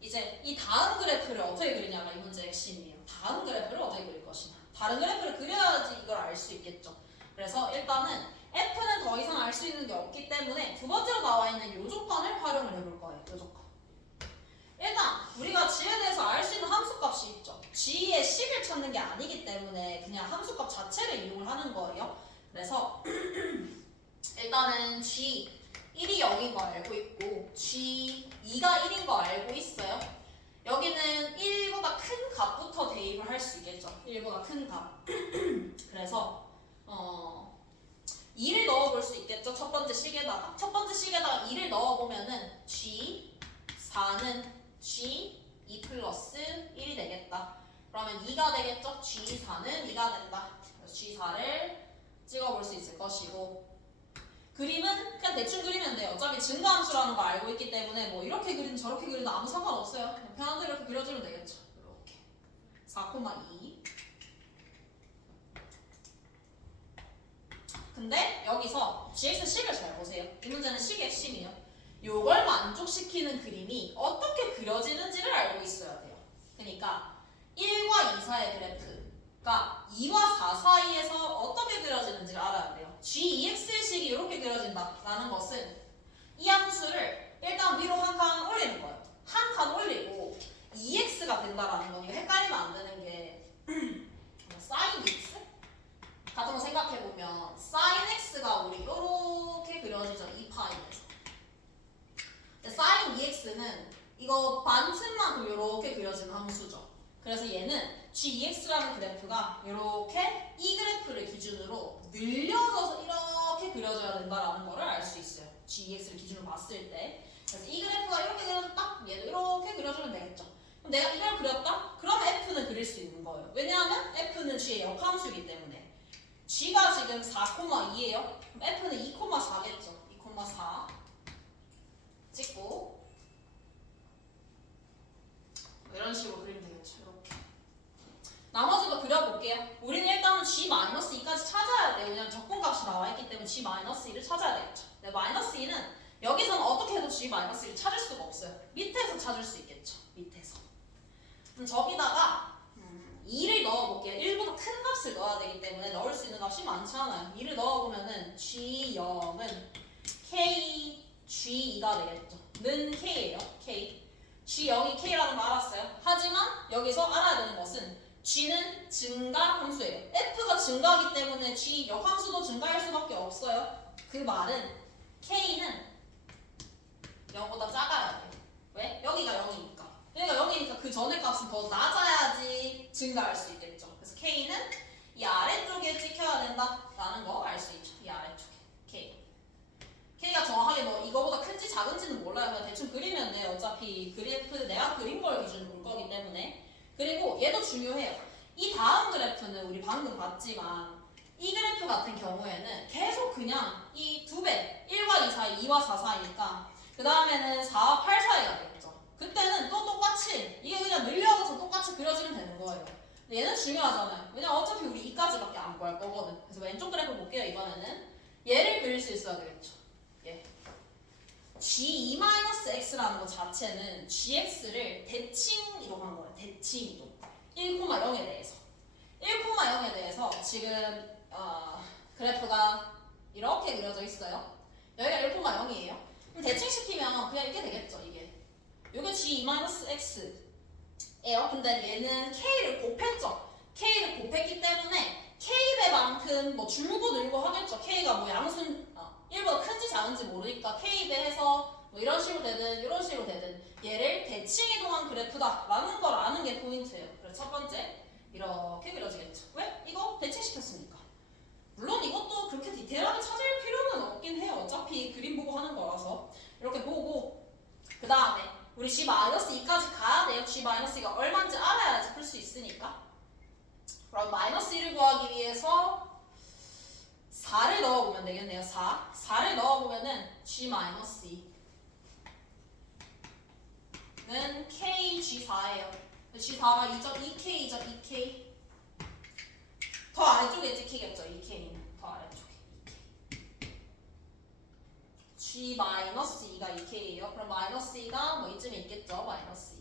이제 이 다음 그래프를 어떻게 그리냐가 이 문제의 핵심이에요. 다음 그래프를 어떻게 그릴 것이냐. 다른 그래프를 그려야지 이걸 알 수 있겠죠. 그래서 일단은 F는 더 이상 알 수 있는 게 없기 때문에 두 번째로 나와 있는 요 조건을 활용을 해볼 거예요. 요 조건. 일단 우리가 G에 대해서 알 수 있는 함수값이 있죠. G의 식을 찾는 게 아니기 때문에 그냥 함수값 자체를 이용을 하는 거예요. 그래서 일단은 G 1이 0인 거 알고 있고 G2가 1인 거 알고 있어요. 여기는 1보다 큰 값부터 대입을 할 수 있겠죠. 1보다 큰 값. 그래서 2를 넣어볼 수 있겠죠. 첫 번째 식에다가 2를 넣어보면은 G4는 G2 플러스 1이 되겠다. 그러면 2가 되겠죠. G4는 2가 된다. 그래서 G4를 찍어볼 수 있을 것이고 그림은 그냥 대충 그리면 돼요. 어차피 증가함수라는 거 알고 있기 때문에 뭐 이렇게 그리든 저렇게 그리든 아무 상관없어요. 그냥 편한 대로 이렇게 그려주면 되겠죠. 이렇게 4,2 근데 여기서 gx 식을 잘 보세요. 이 문제는 식의 핵심이에요. 요걸 만족시키는 그림이 어떻게 그려지는지를 알고 있어야 돼요. 그러니까 1과 2 사이의 그래프가 2와 4 사이에서 어떻게 그려지는지를 알아야 돼요. Gex의 식이 이렇게 그려진다라는 것은 이 함수를 일단 위로 한 칸 올리는 거예요. 한 칸 올리고 2x가 된다라는 건 이거 헷갈리면 안 되는 게 sin x? 같은 거 생각해보면 sin x가 우리 이렇게 그려지죠. 2파이에서 sin 2x는 이거 반틈만큼 이렇게 그려지는 함수죠. 그래서 얘는 Gex라는 그래프가 이렇게 이 그래프를 기준으로 늘려져서 이렇게 그려져야 된다라는 거를 알 수 있어요. Gex를 기준으로 봤을 때. 그래서 이 그래프가 이렇게 그려졌다. 얘도 이렇게 그려주면 되겠죠. 그럼 내가 이걸 그렸다? 그러면 F는 그릴 수 있는 거예요. 왜냐하면 F는 G의 역함수이기 때문에. G가 지금 4,2예요. 그럼 F는 2,4겠죠. 2,4 찍고 이런 식으로 그리면 되겠죠. 이렇게. 나머지도 그려볼게요. 우리는 일단은 G-2까지 찾아야 돼요. 그냥 적분값이 나와있기 때문에 G-2를 찾아야 되겠죠. 근데 -2는 여기서는 어떻게 해도 G-1을 찾을 수가 없어요. 밑에서 찾을 수 있겠죠. 밑에서. 그럼 저기다가 2를 넣어볼게요. 1보다 큰 값을 넣어야 되기 때문에 넣을 수 있는 값이 많지 않아요. 2를 넣어보면은 G0은 K, G2가 되겠죠. 는 K예요. K. G0이 K라는 거 알았어요. 하지만 여기서 알아야 되는 것은 G는 증가 함수예요. F가 증가하기 때문에 G 역함수도 증가할 수밖에 없어요. 그 말은 K는 0보다 작아야 돼요. 왜? 여기가 0이니까. 여기가 0이니까 그 전의 값은 더 낮아야지 증가할 수 있겠죠. 그래서 K는 이 아래쪽에 찍혀야 된다라는 거 알 수 있죠. 이 아래쪽에. K. K가 정확하게 뭐 이거보다 큰지 작은지는 몰라요. 그냥 대충 그리면 돼요. 어차피 그래프 내가 그린 걸 기준으로 볼 거기 때문에. 그리고 얘도 중요해요. 이 다음 그래프는 우리 방금 봤지만 이 그래프 같은 경우에는 계속 그냥 이 두 배, 1과 2 사이, 2와 4 사이니까 그 다음에는 4와 8 사이가 되겠죠. 그때는 또 똑같이 이게 그냥 늘려져서 똑같이 그려지면 되는 거예요. 근데 얘는 중요하잖아요. 왜냐면 어차피 우리 2까지밖에 안 구할 거거든. 그래서 왼쪽 그래프 볼게요. 이번에는 얘를 그릴 수 있어야 되겠죠. 예. G2-x라는 것 자체는 gx를 대칭 이동한 거예요. 대칭 이동. 1,0에 대해서. 1,0에 대해서 지금 그래프가 이렇게 그려져 있어요. 여기가 1,0이에요. 대칭시키면 그냥 이렇게 되겠죠. 이게 G-X예요. 근데 얘는 K를 곱했죠. K를 곱했기 때문에 K배만큼 뭐 줄고 늘고 하겠죠. K가 뭐 양순 1보다 큰지 작은지 모르니까 K배 해서 뭐 이런 식으로 되든 이런 식으로 되든 얘를 대칭이동한 그래프다라는 걸 아는 게 포인트예요. 그래서 첫 번째 이렇게 그려지겠죠. 왜? 이거 대칭시켰으니까. 물론 이것도 그렇게 디테일하게 찾을 필요는 없긴 해요. 어차피 그림 보고 하는 거라서 이렇게 보고 그 다음에 우리 G-2까지 가야 돼요. G-2가 얼마인지 알아야지 풀 수 있으니까. 그럼 마이너스 1을 구하기 위해서 4를 넣어보면 되겠네요. 4를 넣어보면은 G-2는 KG4예요. G4가 2K죠. 2K 더 아래쪽에 찍히겠죠. 2K는 더 아래쪽에 G-2가 2K예요. 그럼 마이너스 2가 뭐 이쯤에 있겠죠. 마이너스 2.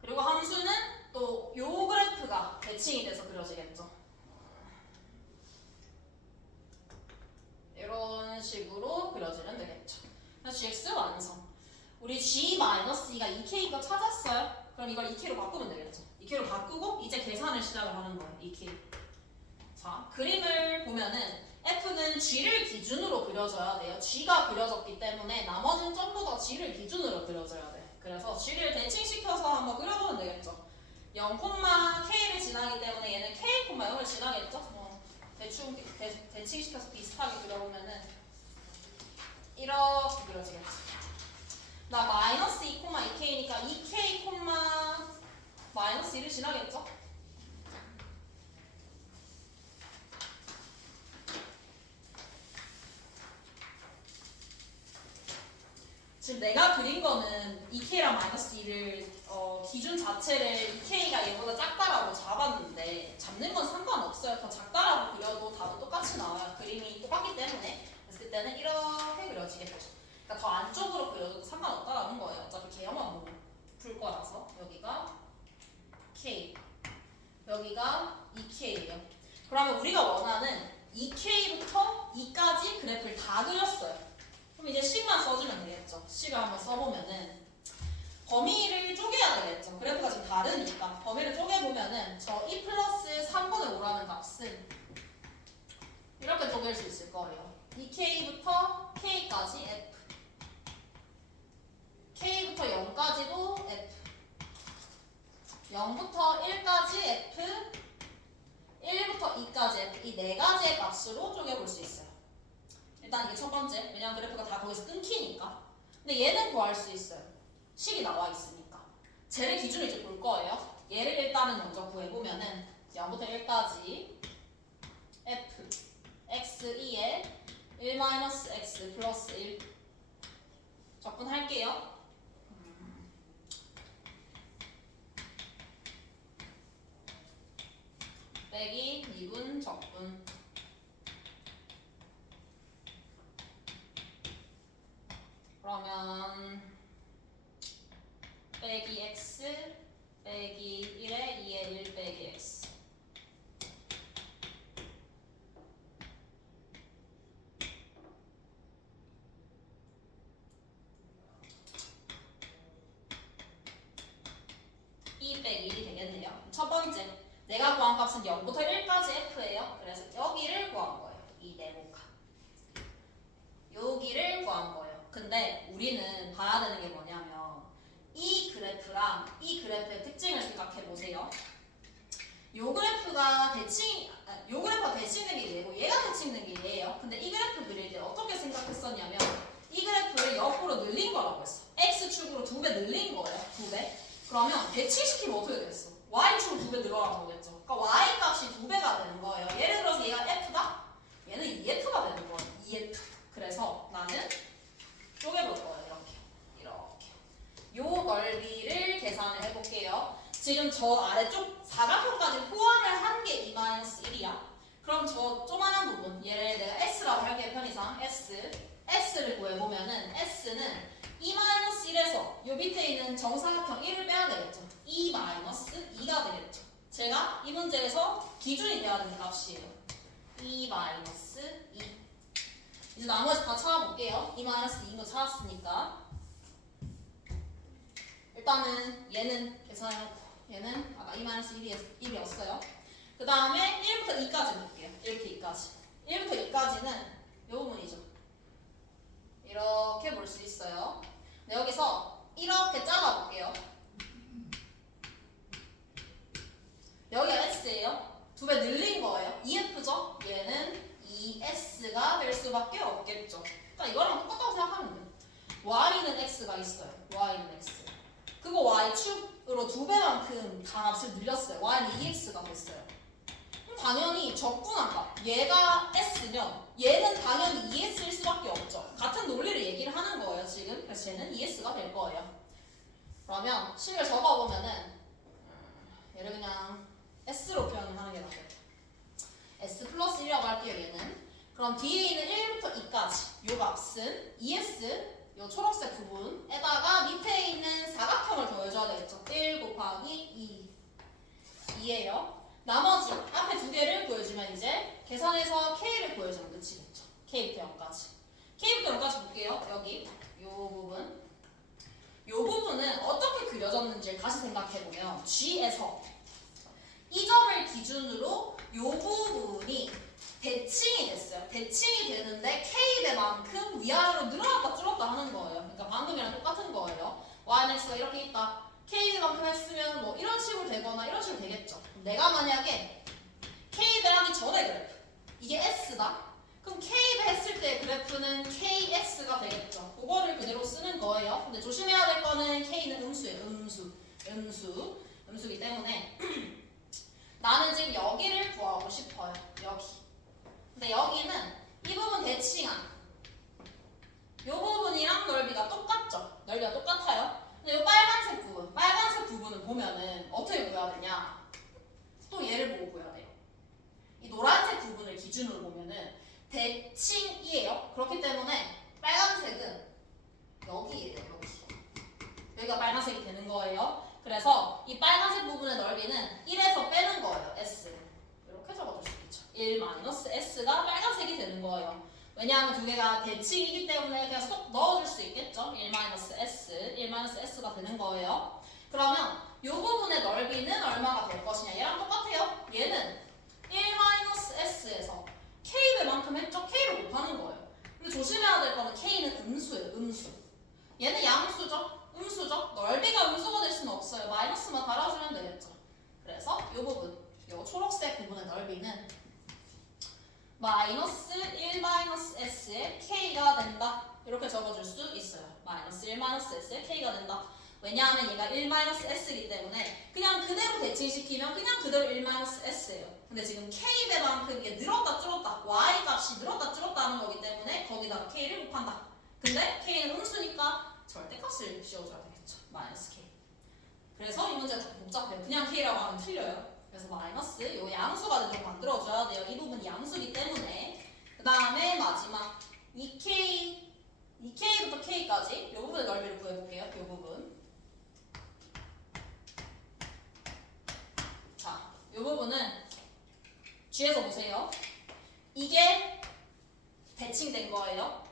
그리고 함수는 또 요 그래프가 대칭이 돼서 그려지겠죠. 이런 식으로 그려지면 되겠죠. 그래서 GX 완성. 우리 G-2가 2K가 찾았어요. 그럼 이걸 2K로 바꾸면 되겠죠. 2K로 바꾸고 이제 계산을 시작을 하는 거예요. 2K. 자, 그림을 보면은 F는 G를 기준으로 그려져야 돼요. G가 그려졌기 때문에 나머지는 전부 다 G를 기준으로 그려져야 돼. 그래서 G를 대칭시켜서 한번 그려보면 되겠죠. 0,K를 지나기 때문에 얘는 K,0을 지나겠죠. 대충 대칭시켜서 비슷하게 그려보면은 이렇게 그려지겠죠. 나 마이너스 2,2K니까 2K, 마이너스 1을 지나겠죠? 지금 내가 그린 거는 2K랑 마이너스 2를 기준 자체를 2K가 얘보다 작다라고 잡았는데 잡는 건 상관없어요. 더 작다라고 그려도 답은 똑같이 나와요. 그림이 똑같기 때문에. 그래서 그때는 이렇게 그려지겠죠. 그러니까 더 안쪽으로 그려도 상관없다라는 거예요. 어차피 개념만 풀 거라서. 여기가 K, 여기가 2K예요. 그러면 우리가 원하는 2K부터 2까지 그래프를 다 그렸어요. 그럼 이제 식만 써주면 되겠죠. 식을 한번 써보면은 범위를 쪼개야 되겠죠. 그래프가 지금 다르니까 범위를 쪼개보면은 저 2 플러스 3분의 5라는 값은 이렇게 쪼갤 수 있을 거예요. 2K부터 K까지 F, K부터 0까지도 F, 0부터 1까지 F, 1부터 2까지 F, 이 네 가지의 값으로 쪼개볼 수 있어요. 일단 이게 첫 번째, 왜냐면 그래프가 다 거기서 끊기니까. 근데 얘는 구할 수 있어요. 식이 나와 있으니까. 쟤를 기준으로 이제 볼 거예요. 얘를 일단은 먼저 구해보면은 0부터 1까지 f x 2에 1-x 플러스 1 적분할게요. 빼기 2분 적분. 그러면 빼기 x 빼기 1에 2에 1 빼기 x. 빼기 1이 되겠네요. 첫 번째, 내가 구한 값은 0부터 1까지 f예요. 그래서 여기를 구한 거예요. 이 네모칸. 여기를 구한 거예요. 근데 우리는 봐야 되는 게 뭐냐면 이 그래프랑 이 그래프의 특징을 생각해 보세요. 요 그래프가 대칭된 게 얘고 얘가 대칭된 게 얘예요. 근데 이 그래프 그릴 때 어떻게 생각했었냐면 이 그래프를 옆으로 늘린 거라고 했어. x축으로 2배 늘린 거예요. 2배. 그러면 대칭시키면 어떻게 되겠어? y축으로 2배 늘어나는 거겠죠. 그러니까 y 값이 2배가 되는 거예요. 예를 들어서 얘가 f다? 얘는 2f가 되는 거예요. 2f. 그래서 나는 쪼개볼 거예요. 이렇게. 요 넓이를 계산을 해볼게요. 지금 저 아래쪽 사각형까지 포함을 한 게 2-1이야. 그럼 저 조만한 부분, 얘를 내가 S라고 할게요. 편의상 S를 구해보면은 S는 2-1에서 요 밑에 있는 정사각형 1을 빼야 되겠죠. 2-2가 되겠죠. 제가 이 문제에서 기준이 돼야 되는 값이에요. 2-2. 이제 나머지 다 찾아볼게요. 2-2인 거 찾았으니까. 일단은 얘는 계산해놓고 얘는 아까 2-1이었어요. 그 다음에 1부터 2까지 볼게요. 1부터 2까지. 1부터 2까지는 이 부분이죠. 이렇게 볼 수 있어요. 네, 여기서 이렇게 잘라볼게요. 여기가 S예요. 2배 늘린 거예요. 2F죠? 얘는 2S가 될 수밖에 없겠죠. 그러니까 이거랑 똑같다고 생각하면 돼요. Y는 X가 있어요. Y는 X. 그거 Y축으로 2배만큼 값을 늘렸어요. Y는 2X가 됐어요. 그럼 당연히 적분한 값. 얘가 S면 얘는 당연히 2S일 수밖에 없죠. 같은 논리를 얘기를 하는 거예요, 지금. 그래서 얘는 2S가 될 거예요. 그러면 식을 적어보면은 얘를 그냥 S로 표현을 하는 게 낫겠다. S 플러스 1이라고 할게요, 얘는. 그럼 뒤에 있는 1부터 2까지 요 값은 2S 요 초록색 부분에다가 밑에 있는 사각형을 더해줘야 되겠죠. 1 곱하기 2예요. 나머지 앞에 두 개를 구해주면 이제 계산해서 K를 구해주면 끝이겠죠. K부터 0까지. K부터 0까지 볼게요. 여기 요 부분. 요 부분은 어떻게 그려졌는지를 다시 생각해보면 G에서 이 점을 기준으로 요 부분이 대칭이 됐어요. 대칭이 되는데 K배만큼 위아래로 늘어났다 줄었다 하는 거예요. 그러니까 방금이랑 똑같은 거예요. Y는 X가 이렇게 있다. K배만큼 했으면 뭐 이런 식으로 되거나 이런 식으로 되겠죠. 내가 만약에 K배 하기 전에 그래프 이게 S다. 그럼 K배 했을 때 그래프는 KX가 되겠죠. 그거를 그대로 쓰는 거예요. 근데 조심해야 될 거는 K는 음수예요. 음수기 때문에 나는 지금 여기를 구하고 싶어요. 여기. 근데 여기는 이 부분 대칭한 이 부분이랑 넓이가 똑같죠? 넓이가 똑같아요. 근데 이 빨간색 부분을 보면은 어떻게 구해야 되냐? 또 얘를 보고 구해야 돼요. 이 노란색 부분을 기준으로 보면은 대칭이에요. 그렇기 때문에 빨간색은 여기예요. 여기가 빨간색이 되는 거예요. 그래서 이 빨간색 부분의 넓이는 1에서 빼는 거예요. S. 이렇게 적어줄 수 있죠. 1-S가 빨간색이 되는 거예요. 왜냐하면 두 개가 대칭이기 때문에 그냥 쏙 넣어줄 수 있겠죠. 1-S가 되는 거예요. 그러면 이 부분의 넓이는 얼마가 될 것이냐. 얘랑 똑같아요. 얘는 1-S에서 K배만큼 했죠. K를 곱하는 거예요. 근데 조심해야 될 거는 K는 음수예요. 음수. 얘는 양수죠. 음수죠. 넓이가 음수가 될 수는 없어요. 마이너스만 달아주면 되겠죠. 그래서 이 부분, 이 초록색 부분의 넓이는 마이너스 1-S의 K가 된다. 이렇게 적어줄 수 있어요. 마이너스 1-S의 K가 된다. 왜냐하면 얘가 1-S이기 때문에 그냥 그대로 대칭시키면 그냥 그대로 1-S예요. 근데 지금 K배만큼 이게 늘었다 줄었다 Y 값이 늘었다 줄었다 하는 거기 때문에 거기다가 K를 곱한다. 근데 K는 음수니까 절대값을 씌워줘야 되겠죠. 마이너스 K. 그래서 이 문제가 좀 복잡해요. 그냥 K라고 하면 틀려요. 그래서 마이너스 요 양수가 되도록 만들어줘야 돼요. 이 부분이 양수기 때문에. 그 다음에 마지막 2K부터 K까지 이 부분의 넓이를 구해볼게요. 이 부분. 자, 이 부분은 G에서 보세요. 이게 대칭된 거예요.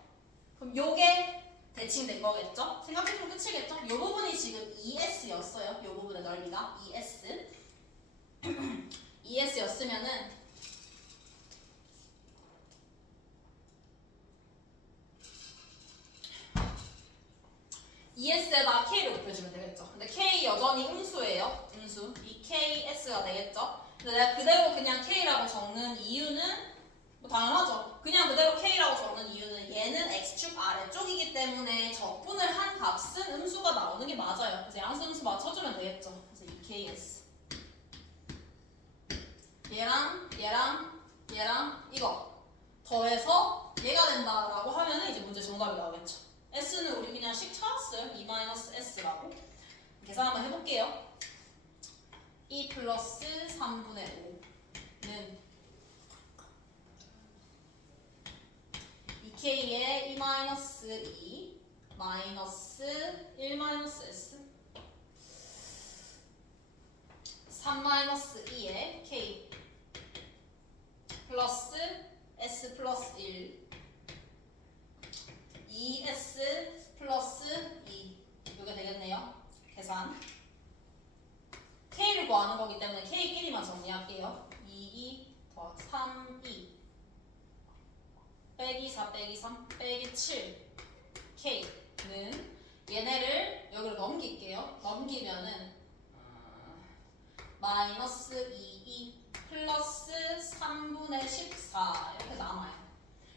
그럼 요게 대칭된 거겠죠? 생각해보면 끝이겠죠? 이 부분이 지금 2S였어요. 이 부분의 넓이가 2S. 2S였으면은 ES에다 K를 곱해주면 되겠죠. 근데 K 여전히 음수예요. 음수. 이 KS가 되겠죠. 근데 내가 그대로 그냥 K라고 적는 이유는 뭐 당연하죠. 그냥 그대로 K라고 적는 이유는 얘는 X축 아래쪽이기 때문에 적분을 한 값은 음수가 나오는 게 맞아요. 그래서 양수 음수 맞춰주면 되겠죠. 그래서 2KS. 얘랑 이거 더해서 얘가 된다라고 하면은 이제 문제 정답이 나오겠죠. S는 우리 그냥 식 찾았어요. 2-S라고. 계산 한번 해볼게요. 2 플러스 3분의 5는 2K에 2-2 마이너스 1 마이너스 S 3 마이너스 2의 K 플러스 S 플러스 1 2S 플러스 2 이게 되겠네요. 계산 K를 구하는 거기 때문에 K끼리만 정리할게요. 2, 2 더하기 3, 2 빼기 4 빼기 3 빼기 7 K는 얘네를 여기로 넘길게요. 넘기면은 마이너스 2 플러스 3분의 14 이렇게 남아요.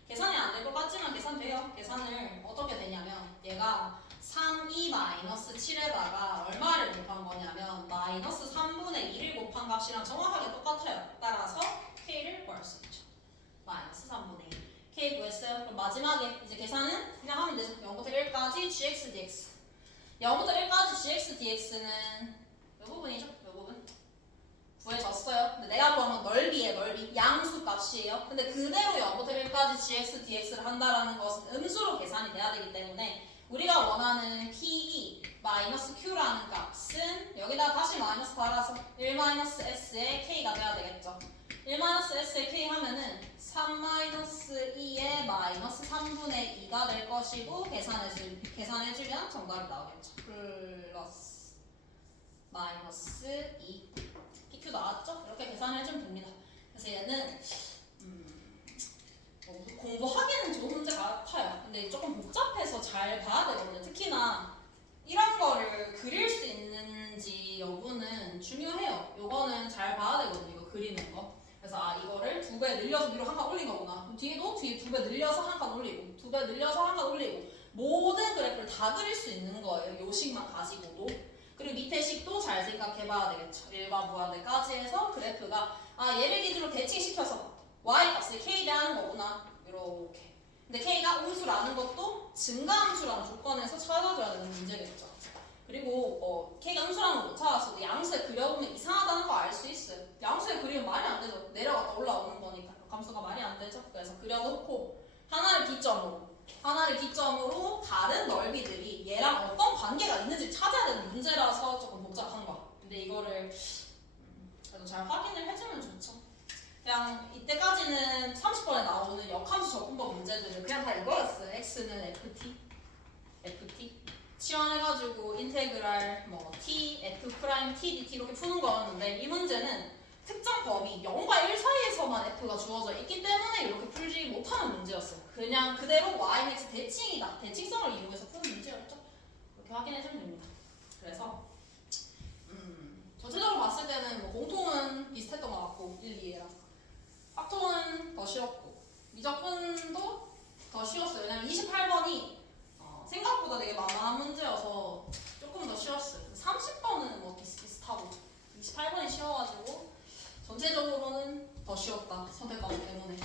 계산이 안 될 것 같지만 계산돼요. 계산을 어떻게 되냐면 얘가 3, 2 마이너스 7에다가 얼마를 곱한 거냐면 마이너스 3분의 2를 곱한 값이랑 정확하게 똑같아요. 따라서 K를 구할 수 있죠. 마이너스 3분의 2 K 구했어요. 그럼 마지막에 이제 계산은 그냥 하면 되죠. 0부터 1까지 gx dx 0부터 1까지 gx dx는 이 부분이죠. 이 부분 구해졌어요. 근데 내가 구한 건 넓이에요. 넓이 양수 값이에요. 근데 그대로 0부터 1까지 gx dx를 한다라는 것은 음수로 계산이 돼야 되기 때문에 우리가 원하는 PE 마이너스 Q라는 값은 여기다 다시 마이너스 달아서 1 마이너스 S의 K가 돼야 되겠죠. 1 마이너스 S의 K 하면은 3 마이너스 2의 마이너스 3분의 2가 될 것이고 계산해주면 정답이 나오겠죠. 플러스 마이너스 2 PQ 나왔죠? 이렇게 계산해주면 됩니다. 그래서 얘는 공부하기는 좋은 문제 같아요. 근데 조금 복잡해서 잘 봐야 되거든요. 특히나 이런 거를 그릴 수 있는지 여부는 중요해요. 요거는 잘 봐야 되거든요. 이거 그리는 거. 그래서 이거를 2배 늘려서 위로 한 칸 올린 거구나. 그럼 뒤에도 뒤에 2배 늘려서 한 칸 올리고 2배 늘려서 한 칸 올리고 모든 그래프를 다 그릴 수 있는 거예요. 요 식만 가지고도. 그리고 밑에 식도 잘 생각해 봐야 되겠죠. 1과 무한대까지 해서 그래프가 얘를 기준으로 대칭시켜서 y값을 k 대하는 거구나. 이렇게. 근데 k가 음수라는 것도 증가함수라는 조건에서 찾아줘야 되는 문제겠죠. 그리고 k가 음수라는 거 못 찾았어도 양수에 그려보면 이상하다는 거 알 수 있어요. 양수에 그리면 말이 안 되죠. 내려갔다 올라오는 거니까 감수가 말이 안 되죠. 그래서 그려놓고 하나를 기점으로 다른 넓이들이 얘랑 어떤 관계가 있는지 찾아야 되는 문제라서 조금 복잡한 거야. 근데 이거를 그래도 잘 확인을 해주면 좋죠. 그냥 이때까지는 30번에 나오는 역함수 적분법 문제들을 그냥 다 이거였어요. x는 ft 치환해가지고 인테그랄 t f 프라임 t dt 이렇게 푸는 거였는데 이 문제는 특정 범위 0과 1 사이에서만 f가 주어져 있기 때문에 이렇게 풀지 못하는 문제였어요. 그냥 그대로 yx 대칭이다. 대칭성을 이용해서 푸는 문제였죠. 이렇게 확인해주면 됩니다. 그래서 전체적으로 봤을 때는 뭐 공통은 비슷했던 것 같고 1, 2랑 확통은 더 쉬웠고 미적분도 더 쉬웠어요. 왜냐면 28번이 생각보다 되게 만만한 문제여서 조금 더 쉬웠어요. 30번은 뭐 비슷비슷하고 28번이 쉬워가지고 전체적으로는 더 쉬웠다. 선택 과목 때문에.